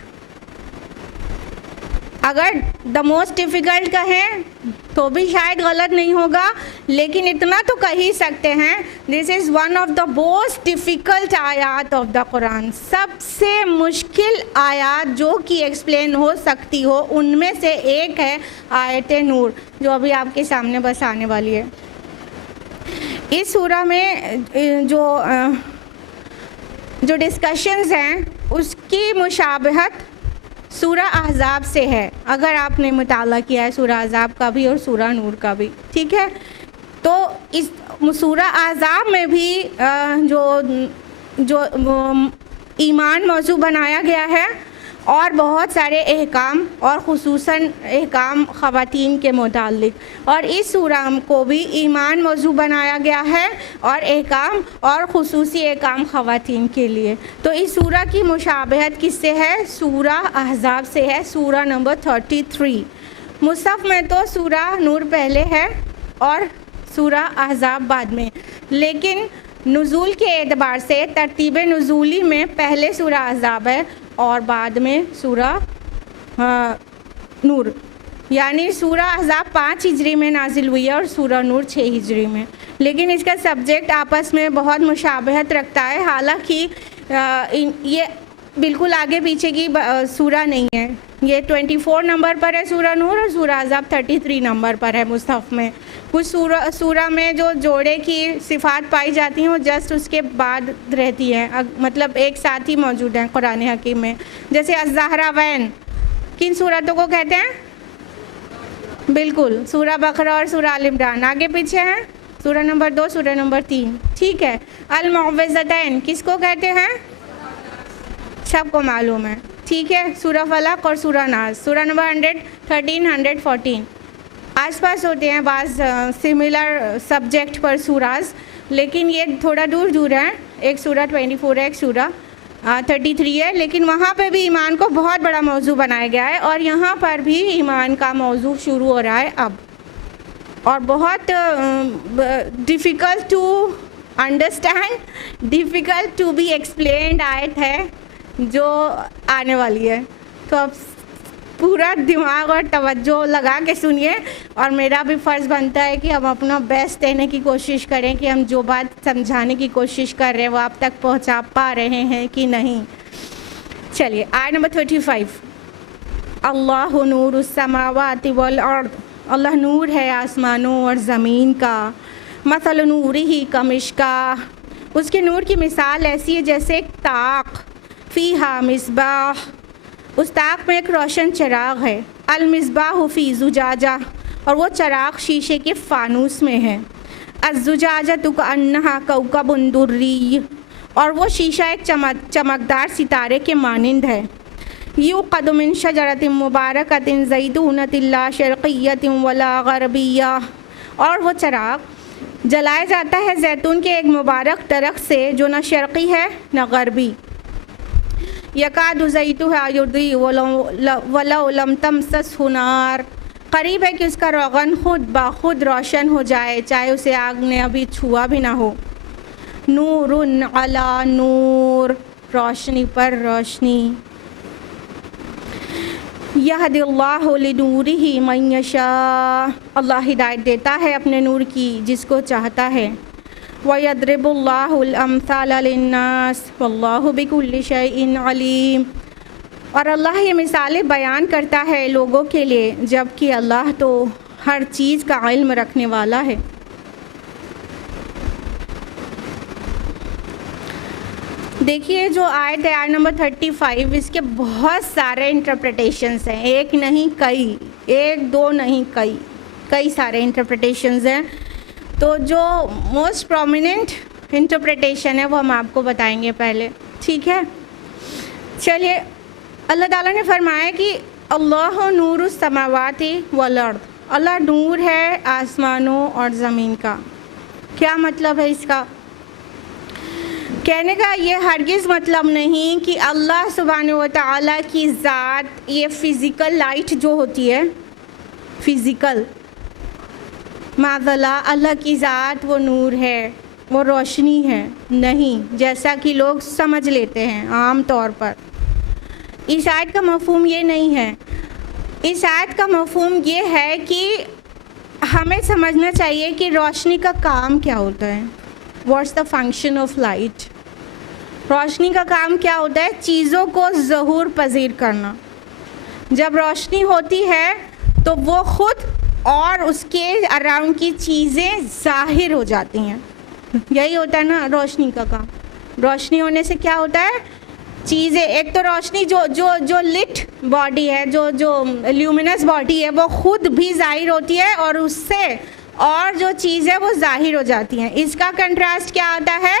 اگر دا موسٹ ڈیفیکلٹ کہیں تو بھی شاید غلط نہیں ہوگا، لیکن اتنا تو کہہ ہی سکتے ہیں this is one of the most difficult آیات آف دا قرآن. سب سے مشکل آیات جو کہ ایکسپلین ہو سکتی ہو ان میں سے ایک ہے آیت نور، جو ابھی آپ کے سامنے بس آنے والی ہے. اس سورہ میں جو ڈسکشنز ہیں اس کی مشابہت سورہ احزاب سے ہے، اگر آپ نے مطالعہ کیا ہے سورہ احزاب کا بھی اور سورہ نور کا بھی. ٹھیک ہے، تو اس سورہ احزاب میں بھی جو ایمان موضوع بنایا گیا ہے اور بہت سارے احکام اور خصوصاً احکام خواتین کے متعلق، اور اس سورہ کو بھی ایمان موضوع بنایا گیا ہے اور احکام اور خصوصی احکام خواتین کے لیے. تو اس سورہ کی مشابہت کس سے ہے؟ سورہ احزاب سے ہے، سورہ نمبر 33. مصحف میں تو سورہ نور پہلے ہے اور سورہ احزاب بعد میں، لیکن نزول کے اعتبار سے ترتیب نزولی میں پہلے سورہ احزاب ہے اور بعد میں سورہ نور. یعنی سورہ احزاب 5 ہجری میں نازل ہوئی ہے اور سورہ نور 6 ہجری میں، لیکن اس کا سبجیکٹ آپس میں بہت مشابہت رکھتا ہے. حالانکہ یہ بالکل آگے پیچھے کی سورہ نہیں ہے. یہ 24 نمبر پر ہے سورہ نور اور سورہ احزاب 33 نمبر پر ہے مصحف میں. کچھ سورہ میں جو جوڑے کی صفات پائی جاتی ہیں وہ جسٹ اس کے بعد رہتی ہیں، مطلب ایک ساتھ ہی موجود ہیں قرآن حکیم میں. جیسے الزہراوین کن صورتوں کو کہتے ہیں؟ بالکل سورہ بقرہ اور سورہ آل عمران. آگے پیچھے ہیں سورہ نمبر 2 سورہ نمبر 3. ٹھیک ہے. المعوذتین کس کو کہتے ہیں؟ سب کو معلوم ہے. ٹھیک ہے. سورہ فلق اور سورہ ناس. سورہ نمبر 113 114 آس پاس ہوتے ہیں بعض سملر سبجیکٹ پر سوراز، لیکن یہ تھوڑا دور دور ہیں. ایک سورہ 24 ہے، ایک سورہ 33 ہے، لیکن وہاں پہ بھی ایمان کو بہت بڑا موضوع بنایا گیا ہے اور یہاں پر بھی ایمان کا موضوع شروع ہو رہا ہے اب. اور بہت difficult to understand, difficult to be explained آیت ہے جو آنے والی ہے. تو اب پورا دماغ اور توجہ لگا کے سنیے، اور میرا بھی فرض بنتا ہے کہ ہم اپنا بیسٹ دینے کی کوشش کریں کہ ہم جو بات سمجھانے کی کوشش کر رہے ہیں وہ آپ تک پہنچا پا رہے ہیں کہ نہیں. چلیے آیت نمبر 35. اللہ نور السماوات والارض، اللہ نور ہے آسمانوں اور زمین کا. مثل نورہ کمشکاہ، اس کے نور کی مثال ایسی ہے جیسے ایک طاق. فیہا مصباح، اس طاق میں ایک روشن چراغ ہے. المصباح فی زجاجہ، اور وہ چراغ شیشے کے فانوس میں ہے. الزجاجۃ کأنہا کوکب دری، اور وہ شیشہ ایک چمکدار ستارے کے مانند ہے. یوقد من شجرۃ مبارکۃ زیتونۃ لا شرقیۃ ولا غربیہ، اور وہ چراغ جلایا جاتا ہے زیتون کے ایک مبارک درخت سے جو نہ شرقی ہے نہ غربی. یکاد زیتها یضیء ولو لم تمسسہ نار، قریب ہے کہ اس کا روغن خود بخود روشن ہو جائے چاہے اسے آگ نے ابھی چھوا بھی نہ ہو. نور علی نور، روشنی پر روشنی. یہدی اللہ لنورہ من یشاء، اللہ ہدایت دیتا ہے اپنے نور کی جس کو چاہتا ہے. وَيَضْرِبُ اللَّهُ الْأَمْثَالَ لِلنَّاسِ وَاللَّهُ بِكُلِّ شَيْءٍ عَلِيمٌ، اور اللہ یہ مثالیں بیان کرتا ہے لوگوں کے لیے جبکہ اللہ تو ہر چیز کا علم رکھنے والا ہے. دیکھیے جو آیت ہے آیت نمبر 35، اس کے بہت سارے انٹرپریٹیشنز ہیں، ایک نہیں کئی، ایک دو نہیں کئی سارے انٹرپریٹیشنز ہیں. تو جو موسٹ پرومیننٹ انٹرپریٹیشن ہے وہ ہم آپ کو بتائیں گے پہلے. ٹھیک ہے. چلیے، اللہ تعالیٰ نے فرمایا کہ اللہ نور السماوات والارض، اللہ نور ہے آسمانوں اور زمین کا. کیا مطلب ہے اس کا؟ کہنے کا یہ ہرگز مطلب نہیں کہ اللہ سبحانہ و تعالیٰ کی ذات یہ فزیکل لائٹ جو ہوتی ہے، فزیکل، معذاللہ اللہ کی ذات وہ نور ہے، وہ روشنی ہے. نہیں، جیسا کہ لوگ سمجھ لیتے ہیں عام طور پر. اس آیت کا مفہوم یہ نہیں ہے. اس آیت کا مفہوم یہ ہے کہ ہمیں سمجھنا چاہیے کہ روشنی کا کام کیا ہوتا ہے. What's the function of light. روشنی کا کام کیا ہوتا ہے؟ چیزوں کو ظہور پذیر کرنا. جب روشنی ہوتی ہے تو وہ خود اور اس کے اراؤنڈ کی چیزیں ظاہر ہو جاتی ہیں. یہی ہوتا ہے نا روشنی کا کام. روشنی ہونے سے کیا ہوتا ہے؟ چیزیں، ایک تو روشنی جو لٹ باڈی ہے، جو لیومینس باڈی ہے، وہ خود بھی ظاہر ہوتی ہے اور اس سے اور جو چیز ہے وہ ظاہر ہو جاتی ہیں. اس کا کنٹراسٹ کیا آتا ہے؟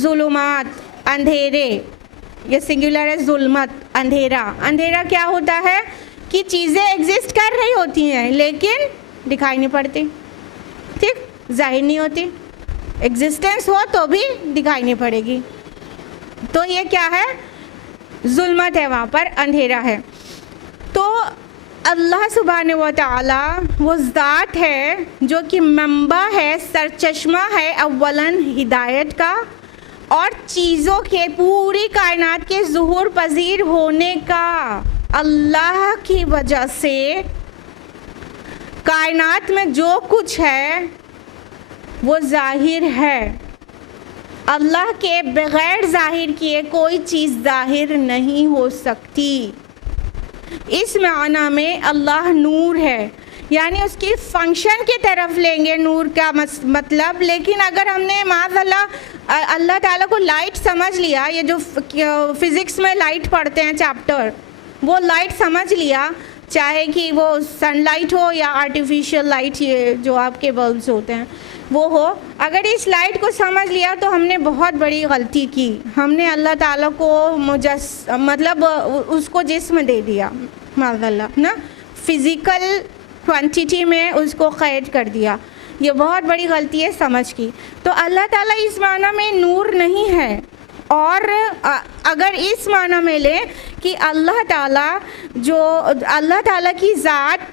ظلمات، اندھیرے. یہ سنگولر ہے ظلمت، اندھیرا. اندھیرا کیا ہوتا ہے؟ کہ چیزیں ایگزسٹ کر رہی ہوتی ہیں لیکن دکھائی نہیں پڑتی، ٹھیک، ظاہر نہیں ہوتی. ایگزسٹنس ہو تو بھی دکھائی نہیں پڑے گی. تو یہ کیا ہے؟ ظلمت ہے، وہاں پر اندھیرا ہے. تو اللہ سبحانہ و تعالی وہ ذات ہے جو کہ منبع ہے، سرچشمہ ہے اولاً ہدایت کا اور چیزوں کے، پوری کائنات کے ظہور پذیر ہونے کا. اللہ کی وجہ سے کائنات میں جو کچھ ہے وہ ظاہر ہے. اللہ کے بغیر ظاہر کیے کوئی چیز ظاہر نہیں ہو سکتی. اس معنی میں اللہ نور ہے، یعنی اس کی فنکشن کی طرف لیں گے نور کا مطلب. لیکن اگر ہم نے معاذ اللہ تعالیٰ کو لائٹ سمجھ لیا، یہ جو فزکس میں لائٹ پڑھتے ہیں چیپٹر، وہ لائٹ سمجھ لیا، چاہے کہ وہ سن لائٹ ہو یا آرٹیفیشیل لائٹ، یہ جو آپ کے بلبس ہوتے ہیں وہ ہو، اگر اس لائٹ کو سمجھ لیا تو ہم نے بہت بڑی غلطی کی. ہم نے اللہ تعالیٰ کو مطلب اس کو جسم دے دیا، معاذ اللہ نا، فزیکل کوانٹیٹی میں اس کو قید کر دیا. یہ بہت بڑی غلطی ہے سمجھ کی. تو اللہ تعالیٰ اس معنی میں نور نہیں ہے. اور اگر اس معنی میں لیں کہ اللہ تعالیٰ کی ذات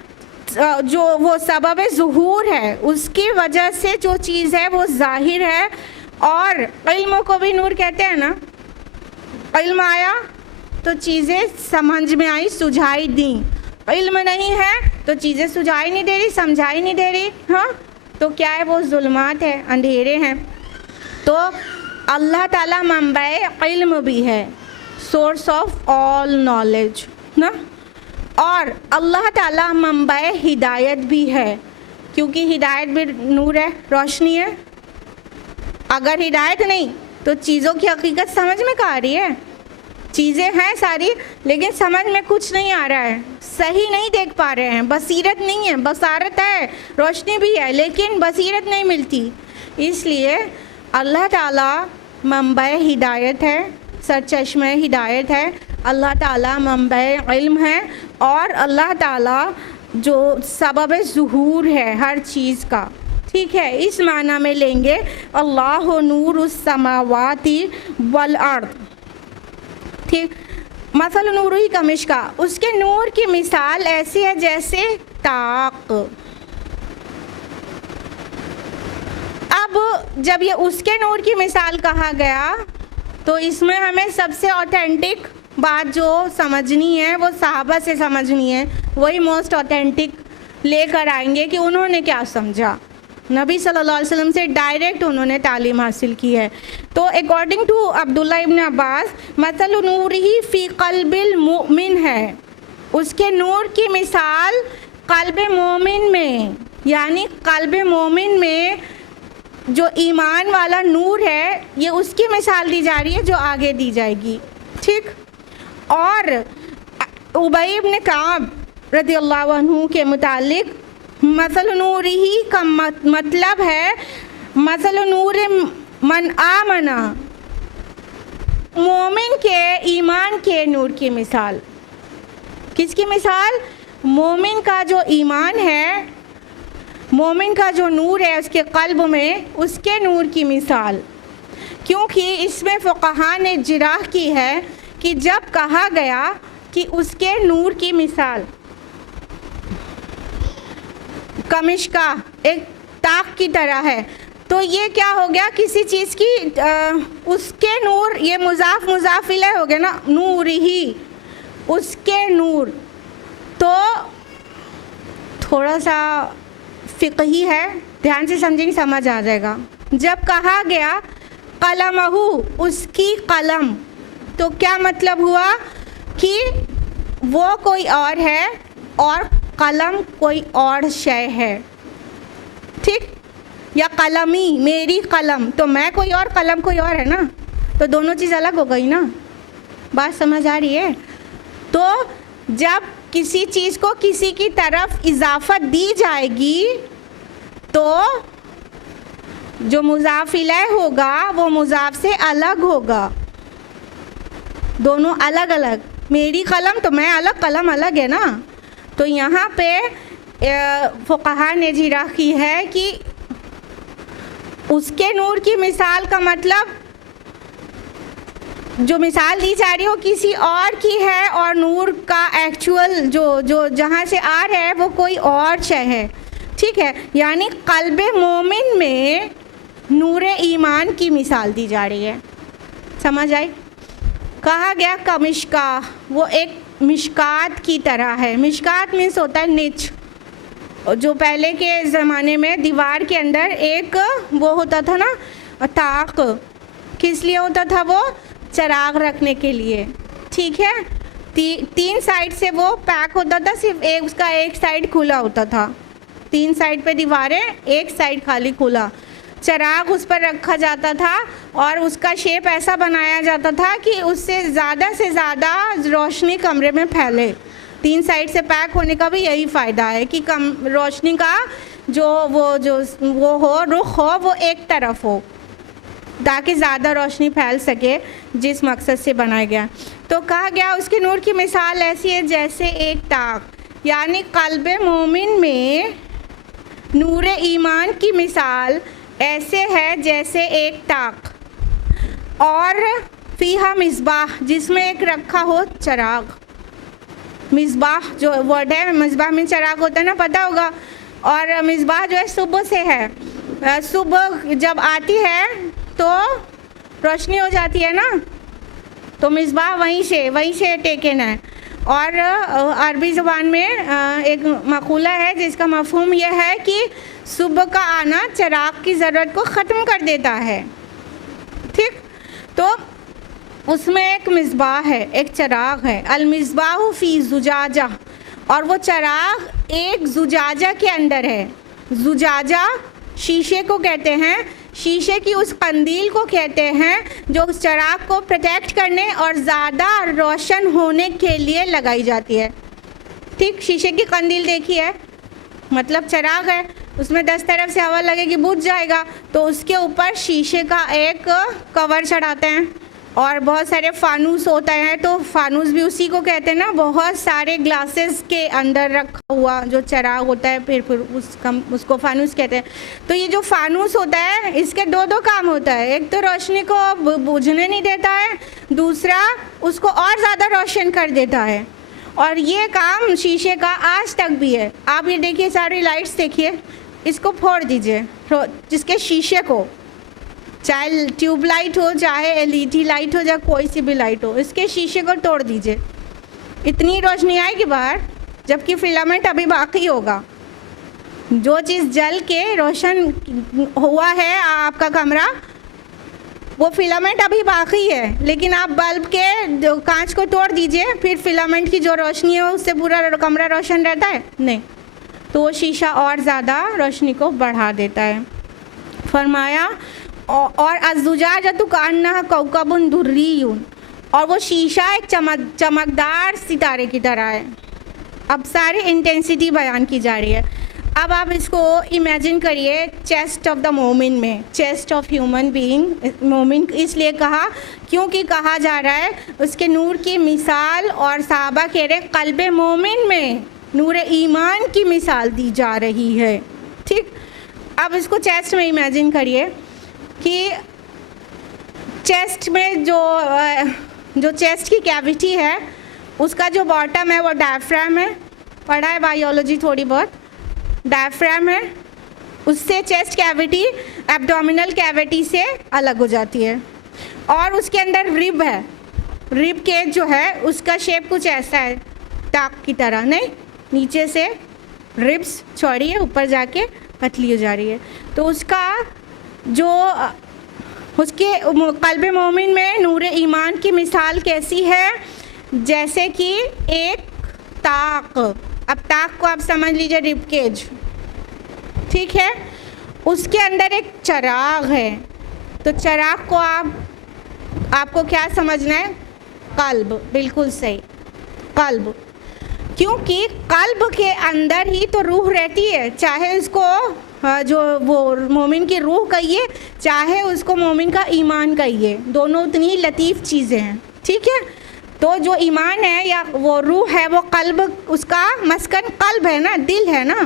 جو وہ سبب ظہور ہے، اس کی وجہ سے جو چیز ہے وہ ظاہر ہے. اور علم کو بھی نور کہتے ہیں نا. علم آیا تو چیزیں سمجھ میں آئی، سجھائی دیں. علم نہیں ہے تو چیزیں سجھائی نہیں دے رہی، سمجھائی نہیں دے رہی. ہاں، تو کیا ہے؟ وہ ظلمات ہے، اندھیرے ہیں. تو اللہ تعالیٰ منبع علم بھی ہے، سورس آف آل نالج نا. اور اللہ تعالیٰ منبع ہدایت بھی ہے، کیونکہ ہدایت بھی نور ہے، روشنی ہے. اگر ہدایت نہیں تو چیزوں کی حقیقت سمجھ میں کہاں آ رہی ہے؟ چیزیں ہیں ساری لیکن سمجھ میں کچھ نہیں آ رہا ہے، صحیح نہیں دیکھ پا رہے ہیں، بصیرت نہیں ہے. بصارت ہے، روشنی بھی ہے لیکن بصیرت نہیں ملتی. اس لیے اللہ تعالیٰ منبع ہدایت ہے، سرچشمہ ہدایت ہے. اللہ تعالیٰ منبع علم ہے اور اللہ تعالیٰ جو سبب ظہور ہے ہر چیز کا. ٹھیک ہے، اس معنی میں لیں گے اللہ نور السماوات والارض. ٹھیک، مثل نورہ کمشکاۃ، اس کے نور کی مثال ایسی ہے جیسے طاق. اب جب یہ اس کے نور کی مثال کہا گیا تو اس میں ہمیں سب سے اوتھینٹک بات جو سمجھنی ہے وہ صحابہ سے سمجھنی ہے. وہی موسٹ اوتھینٹک لے کر آئیں گے کہ انہوں نے کیا سمجھا. نبی صلی اللہ علیہ وسلم سے ڈائریکٹ انہوں نے تعلیم حاصل کی ہے. تو اکارڈنگ ٹو عبداللہ ابن عباس، مثل نورہ فی قلب المؤمن ہے، اس کے نور کی مثال قلب مومن میں، یعنی قلب مومن میں جو ایمان والا نور ہے، یہ اس کی مثال دی جا رہی ہے جو آگے دی جائے گی. ٹھیک. اور ابی بن کعب رضی اللہ عنہ کے متعلق مثل نورہ کا مطلب ہے مثل نور من آمنا، مومن کے ایمان کے نور کی مثال. کس کی مثال؟ مومن کا جو ایمان ہے، مومن کا جو نور ہے اس کے قلب میں، اس کے نور کی مثال. کیونکہ اس میں فقہاء نے جراح کی ہے کہ جب کہا گیا کہ اس کے نور کی مثال کمشکا، ایک طاق کی طرح ہے، تو یہ کیا ہو گیا؟ کسی چیز کی اس کے نور، یہ مضاف مضاف الیہ ہو گیا نا، نور ہی، اس کے نور. تو تھوڑا سا فقہی ہے, دھیان سے سمجھیں گے سمجھ آ جائے گا. جب کہا گیا قلمہ, اس کی قلم, تو کیا مطلب ہوا کہ وہ کوئی اور ہے اور قلم کوئی اور شے ہے. ٹھیک, یا قلمی, میری قلم, تو میں کوئی اور, قلم کوئی اور ہے نا, تو دونوں چیز الگ ہو گئی نا. بات سمجھ آ رہی ہے؟ تو جب کسی چیز کو کسی کی طرف اضافت دی جائے گی تو جو مضاف الیہ ہوگا وہ مضاف سے الگ ہوگا. دونوں الگ الگ, میری قلم تو میں الگ, قلم الگ ہے نا. تو یہاں پہ فقہا نے جرا کی ہے کہ اس کے نور کی مثال کا مطلب جو مثال دی جا رہی ہو کسی اور کی ہے, اور نور کا ایکچول جو جہاں سے آ رہا ہے وہ کوئی اور شے ہے. ٹھیک ہے, یعنی قلب مومن میں نور ایمان کی مثال دی جا رہی ہے. سمجھ آئی؟ کہا گیا کمشکا, وہ ایک مشکات کی طرح ہے. مشکات مینس ہوتا ہے نچ, جو پہلے کے زمانے میں دیوار کے اندر ایک وہ ہوتا تھا نا طاق, کس لیے ہوتا تھا وہ؟ چراغ رکھنے کے لیے. ٹھیک ہے, 3 سائڈ سے وہ پیک ہوتا تھا, صرف اس کا ایک سائڈ کھلا ہوتا تھا. 3 سائڈ پہ دیواریں, ایک سائڈ خالی کھلا. چراغ اس پر رکھا جاتا تھا اور اس کا شیپ ایسا بنایا جاتا تھا کہ اس سے زیادہ روشنی کمرے میں پھیلے. 3 سائڈ سے پیک ہونے کا بھی یہی فائدہ ہے کہ روشنی کا جو ہو, رخ ہو, وہ ایک طرف ہو تاکہ زیادہ روشنی پھیل سکے, جس مقصد سے بنایا گیا. تو کہا گیا اس کے نور کی مثال ایسی ہے جیسے ایک طاق, یعنی قلب مومن میں نور ایمان کی مثال ایسے ہے جیسے ایک طاق, اور فیہا مصباح, جس میں ایک رکھا ہو چراغ. مصباح جو ورڈ ہے, مصباح میں چراغ ہوتا ہے نا, پتہ ہوگا. اور مصباح جو ہے صبح سے ہے, صبح جب آتی ہے تو روشنی ہو جاتی ہے نا, تو مصباح وہیں سے ٹیکن ہے. اور عربی زبان میں ایک مقولہ ہے جس کا مفہوم یہ ہے کہ صبح کا آنا چراغ کی ضرورت کو ختم کر دیتا ہے. ٹھیک, تو اس میں ایک مصباح ہے, ایک چراغ ہے. المصباح فی زجاجہ, اور وہ چراغ ایک زجاجہ کے اندر ہے. زجاجہ شیشے کو کہتے ہیں, شیشے کی اس قندیل کو کہتے ہیں جو اس چراغ کو پروٹیکٹ کرنے اور زیادہ روشن ہونے کے لیے لگائی جاتی ہے. ٹھیک, شیشے کی قندیل دیکھی ہے, مطلب چراغ ہے, اس میں 10 طرف سے ہوا لگے گی بجھ جائے گا, تو اس کے اوپر شیشے کا ایک کور چڑھاتے ہیں اور بہت سارے فانوس ہوتا ہے, تو فانوس بھی اسی کو کہتے ہیں نا. بہت سارے گلاسز کے اندر رکھا ہوا جو چراغ ہوتا ہے, پھر اس کو فانوس کہتے ہیں. تو یہ جو فانوس ہوتا ہے اس کے دو کام ہوتا ہے, ایک تو روشنی کو بجھنے نہیں دیتا ہے, دوسرا اس کو اور زیادہ روشن کر دیتا ہے. اور یہ کام شیشے کا آج تک بھی ہے. آپ یہ دیکھیے, ساری لائٹس دیکھیے, اس کو پھوڑ دیجئے, جس کے شیشے کو, چاہے ٹیوب لائٹ ہو, چاہے LED لائٹ ہو, یا کوئی سی بھی لائٹ ہو, اس کے شیشے کو توڑ دیجئے, اتنی روشنی آئے گی باہر, جبکہ فلامنٹ ابھی باقی ہوگا. جو چیز جل کے روشن ہوا ہے آپ کا کمرہ, وہ فلامنٹ ابھی باقی ہے, لیکن آپ بلب کے کانچ کو توڑ دیجئے, پھر فلامنٹ کی جو روشنی ہے اس سے پورا کمرہ روشن رہتا ہے؟ نہیں. تو وہ شیشہ اور زیادہ روشنی کو بڑھا دیتا ہے. فرمایا اور الزجاجۃ کأنہا کوکب دری, اور وہ شیشہ ایک چمکدار ستارے کی طرح ہے. اب ساری انٹینسٹی بیان کی جا رہی ہے. اب آپ اس کو امیجن کریے چیسٹ آف دا مومن میں, چیسٹ آف ہیومن بینگ. مومن اس لیے کہا کیونکہ کہا جا رہا ہے اس کے نور کی مثال, اور صحابہ کہہ رہے قلب مومن میں نور ایمان کی مثال دی جا رہی ہے. ٹھیک, اب اس کو چیسٹ میں امیجن کریے کہ چیسٹ میں جو چیسٹ کی کیویٹی ہے اس کا جو باٹم ہے وہ ڈائفرام ہے. پڑھا ہے بائیولوجی تھوڑی بہت. ڈائفرام ہے, اس سے چیسٹ کیویٹی ایبڈومینل کیویٹی سے الگ ہو جاتی ہے. اور اس کے اندر رب ہے, رب کیج جو ہے اس کا شیپ کچھ ایسا ہے, ٹاک کی طرح, نہیں نیچے سے ربس چوڑی ہے, اوپر جا کے پتلی ہو جا رہی ہے. تو اس کا جو اس کے قلب مومن میں نور ایمان کی مثال کیسی ہے؟ جیسے کہ ایک طاق, اب طاق کو آپ سمجھ لیجیے رب کیج, ٹھیک ہے, اس کے اندر ایک چراغ ہے. تو چراغ کو آپ کو کیا سمجھنا ہے؟ قلب. بالکل صحیح, قلب. کیونکہ قلب کے اندر ہی تو روح رہتی ہے, چاہے اس کو جو وہ مومن کی روح کہیے, چاہے اس کو مومن کا ایمان کہیے, دونوں اتنی لطیف چیزیں ہیں, ٹھیک ہے. تو جو ایمان ہے یا وہ روح ہے وہ قلب, اس کا مسکن قلب ہے نا, دل ہے نا.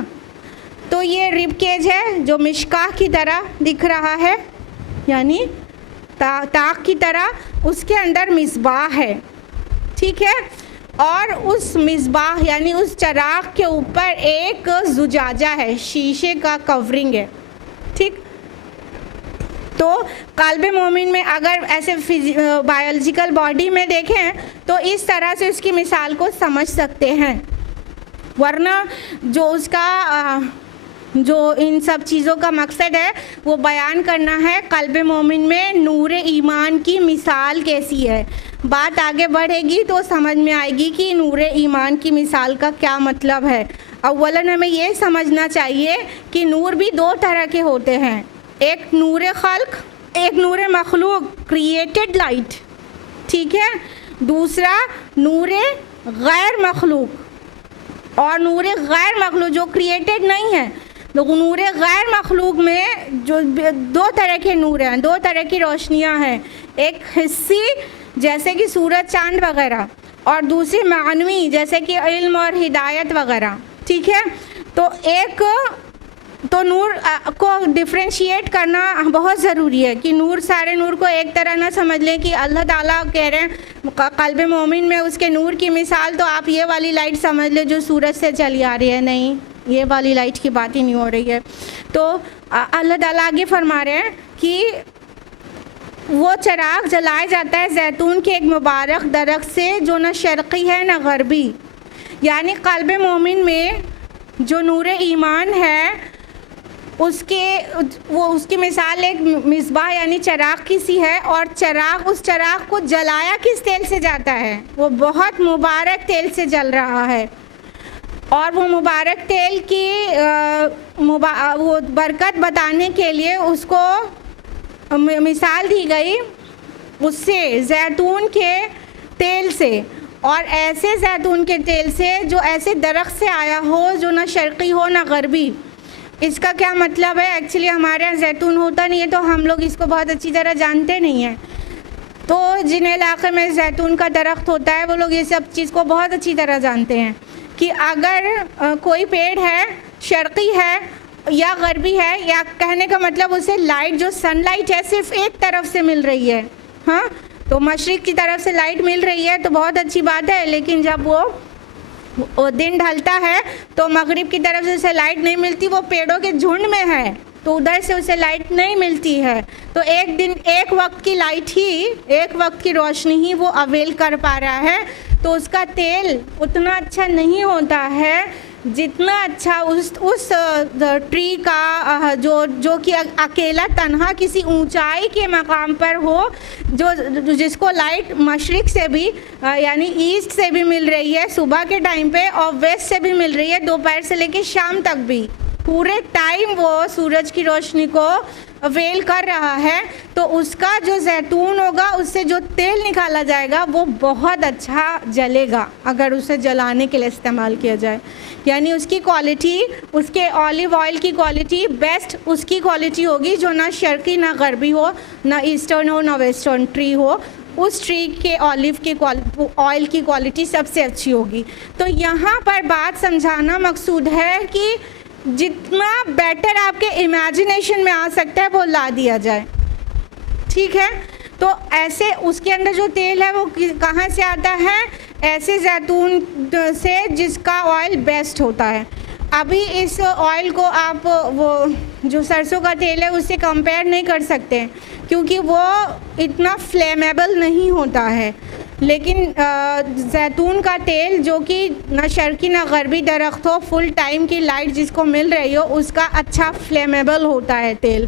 تو یہ رب کیج ہے جو مشکاہ کی طرح دکھ رہا ہے, یعنی طاق کی طرح, اس کے اندر مصباح ہے, ٹھیک ہے. اور اس مصباح یعنی اس چراغ کے اوپر ایک زجاجہ ہے, شیشے کا کورنگ ہے, ٹھیک. تو قلب مومن میں اگر ایسے بایولوجیکل باڈی میں دیکھیں تو اس طرح سے اس کی مثال کو سمجھ سکتے ہیں. ورنہ جو اس کا جو ان سب چیزوں کا مقصد ہے وہ بیان کرنا ہے قلب مومن میں نور ایمان کی مثال کیسی ہے. بات آگے بڑھے گی تو سمجھ میں آئے گی کہ نور ایمان کی مثال کا کیا مطلب ہے. اولاً ہمیں یہ سمجھنا چاہیے کہ نور بھی دو طرح کے ہوتے ہیں, ایک نور خلق, ایک نور مخلوق, کریٹڈ لائٹ, ٹھیک ہے. دوسرا نور غیر مخلوق, اور نور غیر مخلوق جو کریٹڈ نہیں ہے. نور غیر مخلوق میں جو دو طرح کے نور ہیں, دو طرح کی روشنیاں ہیں, ایک حسی جیسے کہ سورج چاند وغیرہ, اور دوسری معنوی جیسے کہ علم اور ہدایت وغیرہ, ٹھیک ہے. تو نور کو ڈفرینشیٹ کرنا بہت ضروری ہے کہ سارے نور کو ایک طرح نہ سمجھ لیں کہ اللہ تعالیٰ کہہ رہے ہیں قلب مومن میں اس کے نور کی مثال تو آپ یہ والی لائٹ سمجھ لیں جو سورج سے چلی آ رہی ہے. نہیں, یہ والی لائٹ کی بات ہی نہیں ہو رہی ہے. تو اللہ تعالیٰ آگے فرما رہے ہیں کہ وہ چراغ جلایا جاتا ہے زیتون کے ایک مبارک درخت سے جو نہ شرقی ہے نہ غربی. یعنی قلب مومن میں جو نور ایمان ہے اس کی مثال ایک مصباح یعنی چراغ کی سی ہے, اور اس چراغ کو جلایا کس تیل سے جاتا ہے؟ وہ بہت مبارک تیل سے جل رہا ہے. اور وہ مبارک تیل کی وہ برکت بتانے کے لیے اس کو مثال دی گئی اس سے, زیتون کے تیل سے, اور ایسے زیتون کے تیل سے جو ایسے درخت سے آیا ہو جو نہ شرقی ہو نہ غربی. اس کا کیا مطلب ہے؟ ایکچولی ہمارے یہاں زیتون ہوتا نہیں ہے تو ہم لوگ اس کو بہت اچھی طرح جانتے نہیں ہیں. تو جن علاقے میں زیتون کا درخت ہوتا ہے وہ لوگ یہ سب چیز کو بہت اچھی طرح جانتے ہیں کہ اگر کوئی پیڑ ہے شرقی ہے یا غربی ہے, یا کہنے کا مطلب اسے لائٹ جو سن لائٹ ہے صرف ایک طرف سے مل رہی ہے, ہاں, تو مشرق کی طرف سے لائٹ مل رہی ہے تو بہت اچھی بات ہے. لیکن جب وہ دن ڈھلتا ہے تو مغرب کی طرف سے اسے لائٹ نہیں ملتی, وہ پیڑوں کے جھنڈ میں ہے تو ادھر سے اسے لائٹ نہیں ملتی ہے. تو ایک وقت کی لائٹ ہی, ایک وقت کی روشنی ہی وہ اویل کر پا رہا ہے. تو اس کا تیل اتنا اچھا نہیں ہوتا ہے جتنا اچھا اس ٹری کا جو کہ اکیلا تنہا کسی اونچائی کے مقام پر ہو, جس کو لائٹ مشرق سے بھی یعنی ایسٹ سے بھی مل رہی ہے صبح کے ٹائم پہ, اور ویسٹ سے بھی مل رہی ہے دوپہر سے لے کے شام تک بھی, پورے ٹائم وہ سورج کی روشنی کو اویل کر رہا ہے. تو اس کا جو زیتون ہوگا اس سے جو تیل نکالا جائے گا وہ بہت اچھا جلے گا اگر اسے جلانے کے لیے استعمال کیا جائے. یعنی اس کی کوالٹی, اس کے اولیو آئل کی کوالٹی بیسٹ اس کی کوالٹی ہوگی جو نہ شرقی نہ غربی ہو, نہ ایسٹرن ہو نہ ویسٹرن ٹری ہو. اس ٹری کے اولیو کے آئل کی کوالٹی سب سے اچھی ہوگی. تو یہاں پر بات سمجھانا مقصود ہے کہ جتنا بیٹر آپ کے امیجنیشن میں آ سکتا ہے وہ لا دیا جائے, ٹھیک ہے. تو ایسے اس کے اندر جو تیل ہے وہ کہاں سے آتا ہے؟ ایسے زیتون سے جس کا آئل بیسٹ ہوتا ہے. ابھی اس آئل کو آپ وہ جو سرسوں کا تیل ہے اس سے کمپیئر نہیں کر سکتے کیونکہ وہ اتنا فلیمیبل نہیں ہوتا ہے. لیکن زیتون کا تیل جو کہ نہ شرقی نہ غربی درخت ہو، فل ٹائم کی لائٹ جس کو مل رہی ہو، اس کا اچھا فلیمیبل ہوتا ہے تیل.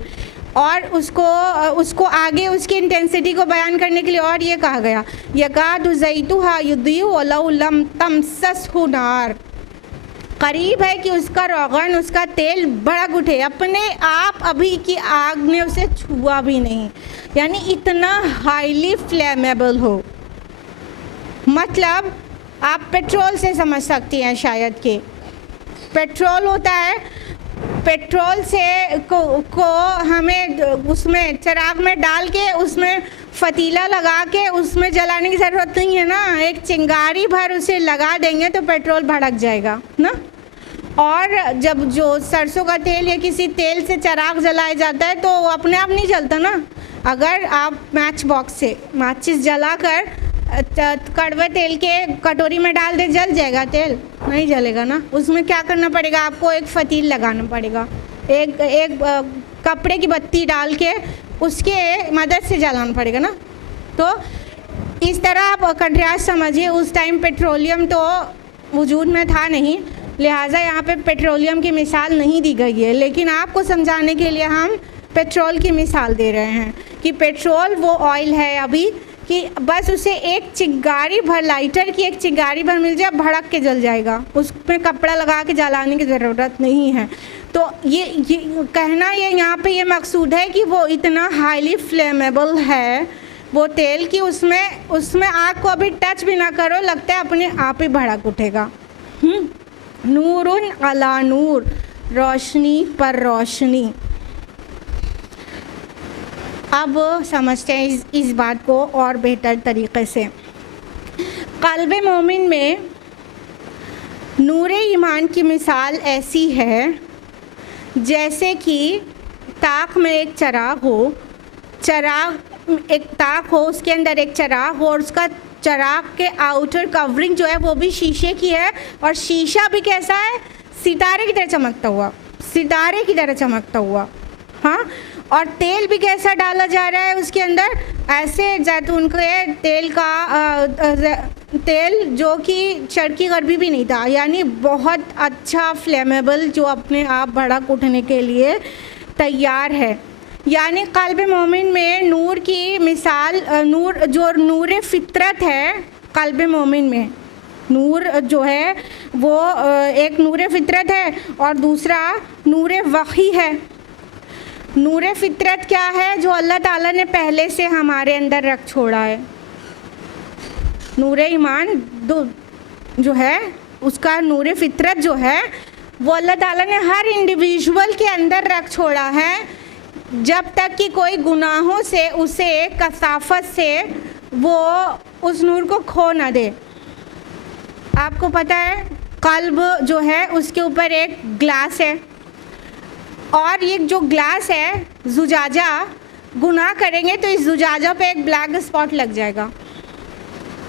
اور اس کو آگے اس کی انٹینسٹی کو بیان کرنے کے لیے اور یہ کہا گیا یکاد زیتها یضیء ولو لم تمسسہ نار، قریب ہے کہ اس کا روغن، اس کا تیل بھڑک اٹھے، اپنے آپ ابھی کی آگ نے اسے چھوا بھی نہیں، یعنی اتنا ہائیلی فلیمیبل ہو. مطلب آپ پیٹرول سے سمجھ سکتی ہیں شاید کہ پیٹرول ہوتا ہے، پیٹرول سے کو ہمیں اس میں چراغ میں ڈال کے اس میں فتیلہ لگا کے اس میں جلانے کی ضرورت نہیں ہے نا، ایک چنگاری بھر اسے لگا دیں گے تو پیٹرول بھڑک جائے گا نا. اور جب جو سرسوں کا تیل یا کسی تیل سے چراغ جلایا جاتا ہے تو وہ اپنے آپ نہیں جلتا نا. اگر آپ میچ باکس سے ماچس جلا کر کڑوے تیل کے کٹوری میں ڈال دیں، جل جائے گا تیل؟ نہیں جلے گا نا. اس میں کیا کرنا پڑے گا؟ آپ کو ایک فتیل لگانا پڑے گا، ایک کپڑے کی بتی ڈال کے اس کے مدد سے جلانا پڑے گا نا. تو اس طرح آپ کنٹراسٹ سمجھیے. اس ٹائم پیٹرولیم تو وجود میں تھا نہیں، لہٰذا یہاں پہ پیٹرولیم کی مثال نہیں دی گئی ہے، لیکن آپ کو سمجھانے کے لیے ہم پیٹرول کی مثال دے رہے ہیں کہ پیٹرول وہ آئل ہے ابھی کہ بس اسے ایک چنگاری بھر، لائٹر کی ایک چنگاری بھر مل جائے، بھڑک کے جل جائے گا، اس میں کپڑا لگا کے جلانے کی ضرورت نہیں ہے. تو یہ کہنا یہاں پہ یہ مقصود ہے کہ وہ اتنا ہائیلی فلیمیبل ہے وہ تیل کہ اس میں آگ کو ابھی ٹچ بھی نہ کرو، لگتا ہے اپنے آپ ہی بھڑک اٹھے گا. نور علی نور، روشنی پر روشنی. اب سمجھتے ہیں اس بات کو اور بہتر طریقے سے. قلب مومن میں نور ایمان کی مثال ایسی ہے جیسے کہ طاق میں ایک چراغ ہو، ایک طاق ہو، اس کے اندر ایک چراغ ہو، اور اس کا چراغ کے آؤٹر کورنگ جو ہے وہ بھی شیشے کی ہے، اور شیشہ بھی کیسا ہے؟ ستارے کی طرح چمکتا ہوا، ستارے کی طرح چمکتا ہوا. ہاں، اور تیل بھی کیسا ڈالا جا رہا ہے اس کے اندر؟ ایسے زیتون کے تیل کا تیل جو کہ شرقی غربی بھی نہیں تھا، یعنی بہت اچھا فلیمیبل، جو اپنے آپ بھڑک اٹھنے کے لیے تیار ہے. یعنی قلب مومن میں نور کی مثال، نور فطرت ہے. قلب مومن میں نور جو ہے وہ ایک نور فطرت ہے اور دوسرا نور وحی ہے. نور فطرت کیا ہے؟ جو اللہ تعالیٰ نے پہلے سے ہمارے اندر رکھ چھوڑا ہے. نور ایمان جو ہے اس کا نور فطرت جو ہے وہ اللہ تعالیٰ نے ہر انڈیویژول کے اندر رکھ چھوڑا ہے، جب تک کہ کوئی گناہوں سے اسے کثافت سے وہ اس نور کو کھو نہ دے. آپ کو پتہ ہے قلب جو ہے اس کے اوپر ایک گلاس ہے، اور یہ جو گلاس ہے زجاجہ، گناہ کریں گے تو اس زجاجہ پہ ایک بلیک اسپاٹ لگ جائے گا،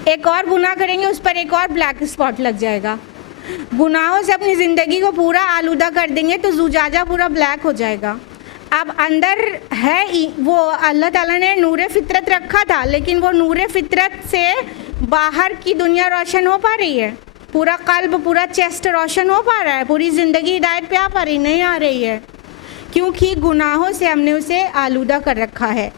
ایک اور گناہ کریں گے اس پر ایک اور بلیک اسپاٹ لگ جائے گا. گناہوں سے اپنی زندگی کو پورا آلودہ کر دیں گے تو زجاجہ پورا بلیک ہو جائے گا. اب اندر ہے وہ اللہ تعالیٰ نے نور فطرت رکھا تھا، لیکن وہ نور فطرت سے باہر کی دنیا روشن ہو پا رہی ہے؟ پورا قلب، پورا چیسٹ روشن ہو پا رہا ہے؟ پوری زندگی ہدایت پہ آ پا رہی؟ نہیں آ رہی ہے، کیونکہ گناہوں سے ہم نے اسے آلودہ کر رکھا ہے.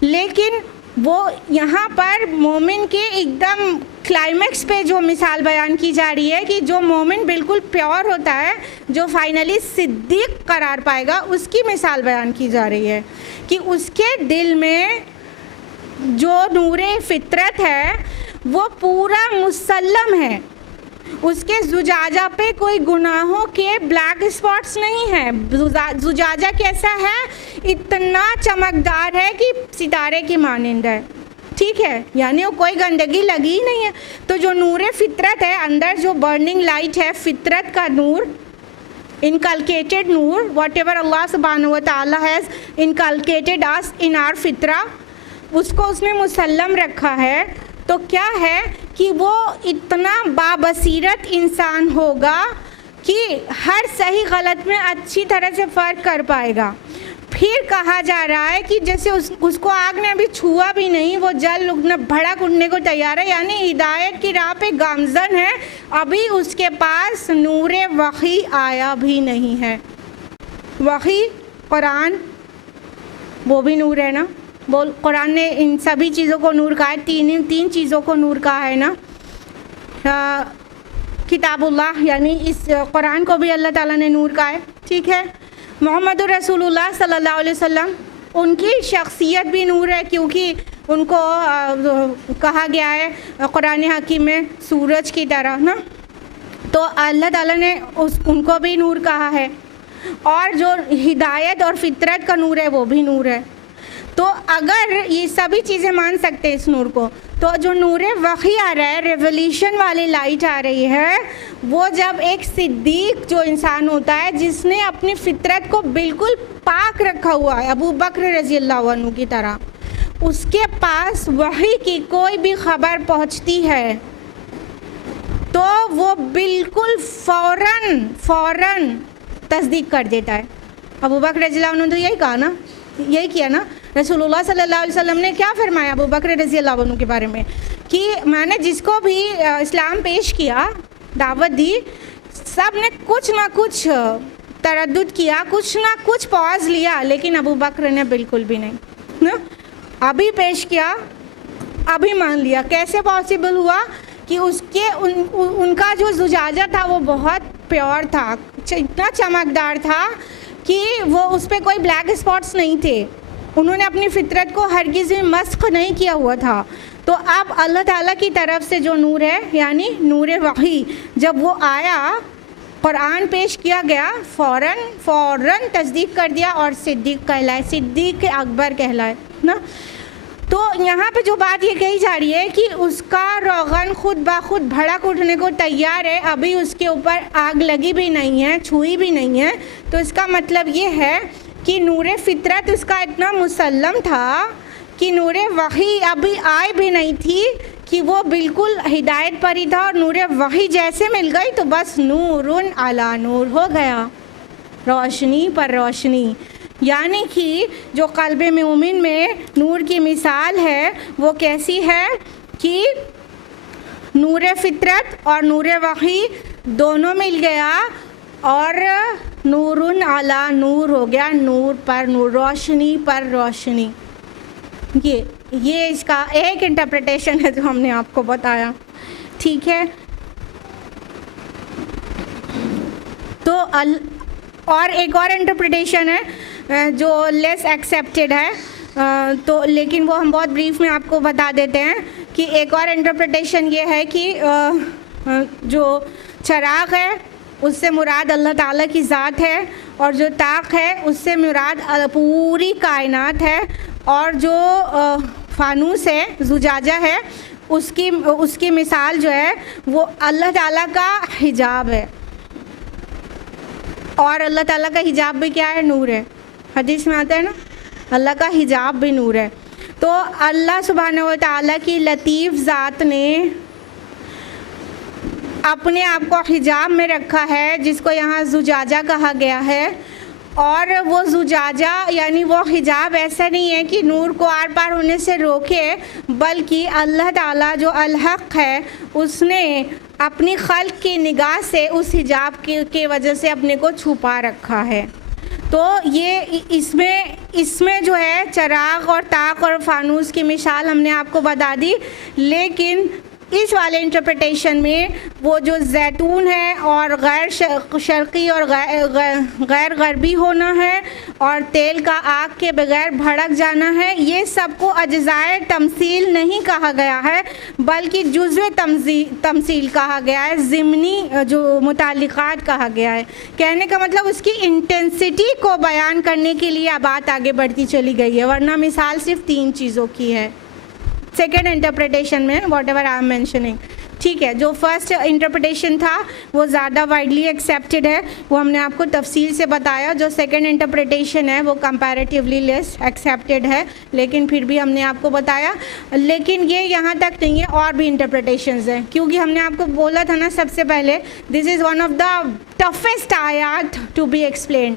لیکن وہ یہاں پر مومن کے ایک دم کلائمیکس پہ جو مثال بیان کی جا رہی ہے کہ جو مومن بالکل پیور ہوتا ہے، جو فائنلی صدیق قرار پائے گا، اس کی مثال بیان کی جا رہی ہے کہ اس کے دل میں جو نور فطرت ہے وہ پورا مسلم ہے، اس کے زجاجہ پہ کوئی گناہوں کے بلیک اسپاٹس نہیں ہیں. زجاجہ کیسا ہے؟ اتنا چمکدار ہے کہ ستارے کی مانند ہے. ٹھیک ہے، یعنی وہ کوئی گندگی لگی ہی نہیں ہے. تو جو نور فطرت ہے، اندر جو برننگ لائٹ ہے، فطرت کا نور، انکلکیٹڈ نور، واٹ ایور اللہ سبحانہ و تعالیٰ has inculcated is in our فطرہ، اس کو اس نے مسلم رکھا ہے. تو کیا ہے کہ وہ اتنا بابصیرت انسان ہوگا کہ ہر صحیح غلط میں اچھی طرح سے فرق کر پائے گا. پھر کہا جا رہا ہے کہ جیسے اس کو آگ نے ابھی چھوا بھی نہیں، وہ جل اٹھنا بھڑک اٹھنے کو تیار ہے، یعنی ہدایت کی راہ پہ گامزن ہے، ابھی اس کے پاس نور وحی آیا بھی نہیں ہے۔ وحی قرآن وہ بھی نور ہے نا، قرآن نے ان سبھی چیزوں کو نور کہا ہے، تین چیزوں کو نور کہا ہے نا۔ کتاب اللہ یعنی اس قرآن کو بھی اللہ تعالیٰ نے نور کہا ہے، ٹھیک ہے۔ محمد رسول اللہ صلی اللہ علیہ وسلم، ان کی شخصیت بھی نور ہے، کیونکہ ان کو کہا گیا ہے قرآن حکیم میں سورج کی طرح نا، تو اللہ تعالیٰ نے ان کو بھی نور کہا ہے، اور جو ہدایت اور فطرت کا نور ہے وہ بھی نور ہے۔ تو اگر یہ سبھی چیزیں مان سکتے ہیں اس نور کو، تو جو نور وحی آ رہا ہے، ریولیوشن والی لائٹ آ رہی ہے، وہ جب ایک صدیق جو انسان ہوتا ہے جس نے اپنی فطرت کو بالکل پاک رکھا ہوا ہے، ابو بکر رضی اللہ عنہ کی طرح، اس کے پاس وحی کی کوئی بھی خبر پہنچتی ہے تو وہ بالکل فوراً تصدیق کر دیتا ہے۔ ابو بکر رضی اللہ عنہ تو یہی کہا نا، یہی کیا نا، رسول اللہ صلی اللہ علیہ وسلم نے کیا فرمایا ابو بکر رضی اللہ عنہ کے بارے میں کہ میں نے جس کو بھی اسلام پیش کیا، دعوت دی، سب نے کچھ نہ کچھ تردد کیا، کچھ نہ کچھ پاز لیا، لیکن ابو بکر نے بالکل بھی نہیں نا، ابھی پیش کیا ابھی مان لیا۔ کیسے پاسبل ہوا کہ ان کا جو زجاجہ تھا وہ بہت پیور تھا، اتنا چمکدار تھا کہ وہ اس پہ کوئی بلیک اسپاٹس نہیں تھے، انہوں نے اپنی فطرت کو ہرگز بھی مسخ نہیں کیا ہوا تھا۔ تو اب اللہ تعالیٰ کی طرف سے جو نور ہے یعنی نور وحی جب وہ آیا، قرآن پیش کیا گیا، فوراً تصدیق کر دیا اور صدیق کہلائے، صدیق اکبر کہلائے نا۔ تو یہاں پہ جو بات یہ کہی جا رہی ہے کہ اس کا روغن خود بخود بھڑک اٹھنے کو تیار ہے، ابھی اس کے اوپر آگ لگی بھی نہیں ہے، چھوئی بھی نہیں ہے، تو اس کا مطلب یہ ہے کہ نور فطرت اس کا اتنا مسلم تھا کہ نور وحی ابھی آئے بھی نہیں تھی، کہ وہ بالکل ہدایت پر ہی تھا، اور نور وحی جیسے مل گئی تو بس نور علی نور ہو گیا، روشنی پر روشنی۔ یعنی کہ جو قلب مومن میں نور کی مثال ہے وہ کیسی ہے کہ نور فطرت اور نور وحی دونوں مل گیا اور نور علی نور ہو گیا، نور پر نور، روشنی پر روشنی۔ یہ اس کا ایک انٹرپریٹیشن ہے جو ہم نے آپ کو بتایا، ٹھیک ہے۔ تو اور ایک اور انٹرپریٹیشن ہے جو لیس ایکسیپٹیڈ ہے، تو لیکن وہ ہم بہت بریف میں آپ کو بتا دیتے ہیں کہ ایک اور انٹرپریٹیشن یہ ہے کہ جو چراغ ہے اس سے مراد اللہ تعالیٰ کی ذات ہے، اور جو طاق ہے اس سے مراد پوری کائنات ہے، اور جو فانوس ہے، زجاجہ ہے، اس کی مثال جو ہے وہ اللہ تعالیٰ کا حجاب ہے، اور اللہ تعالیٰ کا حجاب بھی کیا ہے؟ نور ہے۔ حدیث میں آتا ہے نا، اللہ کا حجاب بھی نور ہے۔ تو اللہ سبحانہ و تعالیٰ کی لطیف ذات نے اپنے آپ کو حجاب میں رکھا ہے، جس کو یہاں زجاجہ کہا گیا ہے، اور وہ زجاجہ یعنی وہ حجاب ایسا نہیں ہے کہ نور کو آر پار ہونے سے روکے، بلکہ اللہ تعالیٰ جو الحق ہے اس نے اپنی خلق کی نگاہ سے اس حجاب کی وجہ سے اپنے کو چھپا رکھا ہے۔ تو یہ اس میں جو ہے چراغ اور طاق اور فانوس کی مثال ہم نے آپ کو بتا دی، لیکن اس والے انٹرپریٹیشن میں وہ جو زیتون ہے اور غیر شرقی اور غیر غربی ہونا ہے اور تیل کا آگ کے بغیر بھڑک جانا ہے، یہ سب کو اجزائے تمثیل نہیں کہا گیا ہے بلکہ جزو تمثیل کہا گیا ہے، ضمنی جو متعلقات کہا گیا ہے۔ کہنے کا مطلب اس کی انٹینسٹی کو بیان کرنے کے لیے بات آگے بڑھتی چلی گئی ہے، ورنہ مثال صرف 3 چیزوں کی ہے سیکنڈ انٹرپریٹیشن میں، what ever I am mentioning, ٹھیک ہے۔ جو فرسٹ انٹرپریٹیشن تھا وہ زیادہ وائڈلی ایکسیپٹیڈ ہے، وہ ہم نے آپ کو تفصیل سے بتایا۔ جو سیکنڈ انٹرپریٹیشن ہے وہ کمپیریٹیولی لیس ایکسیپٹیڈ ہے، لیکن پھر بھی ہم نے آپ کو بتایا۔ لیکن یہ یہاں تک نہیں ہے، اور بھی انٹرپریٹیشنز ہیں، کیونکہ ہم نے آپ کو بولا تھا نا سب سے پہلے، this is one of the toughest آیات ٹو بی ایکسپلینڈ،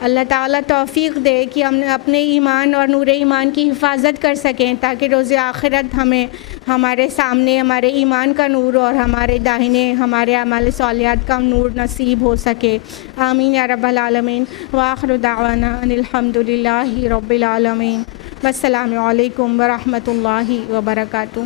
اللہ تعالیٰ توفیق دے کہ ہم اپنے ایمان اور نور ایمان کی حفاظت کر سکیں، تاکہ روز آخرت ہمیں ہمارے سامنے ہمارے ایمان کا نور اور ہمارے داہنے ہمارے اعمال صالحات کا نور نصیب ہو سکے۔ آمین یا رب العالمین۔ وآخر دعوانا ان الحمد للہ رب العالمین۔ والسلام علیکم ورحمۃ اللہ وبرکاتہ۔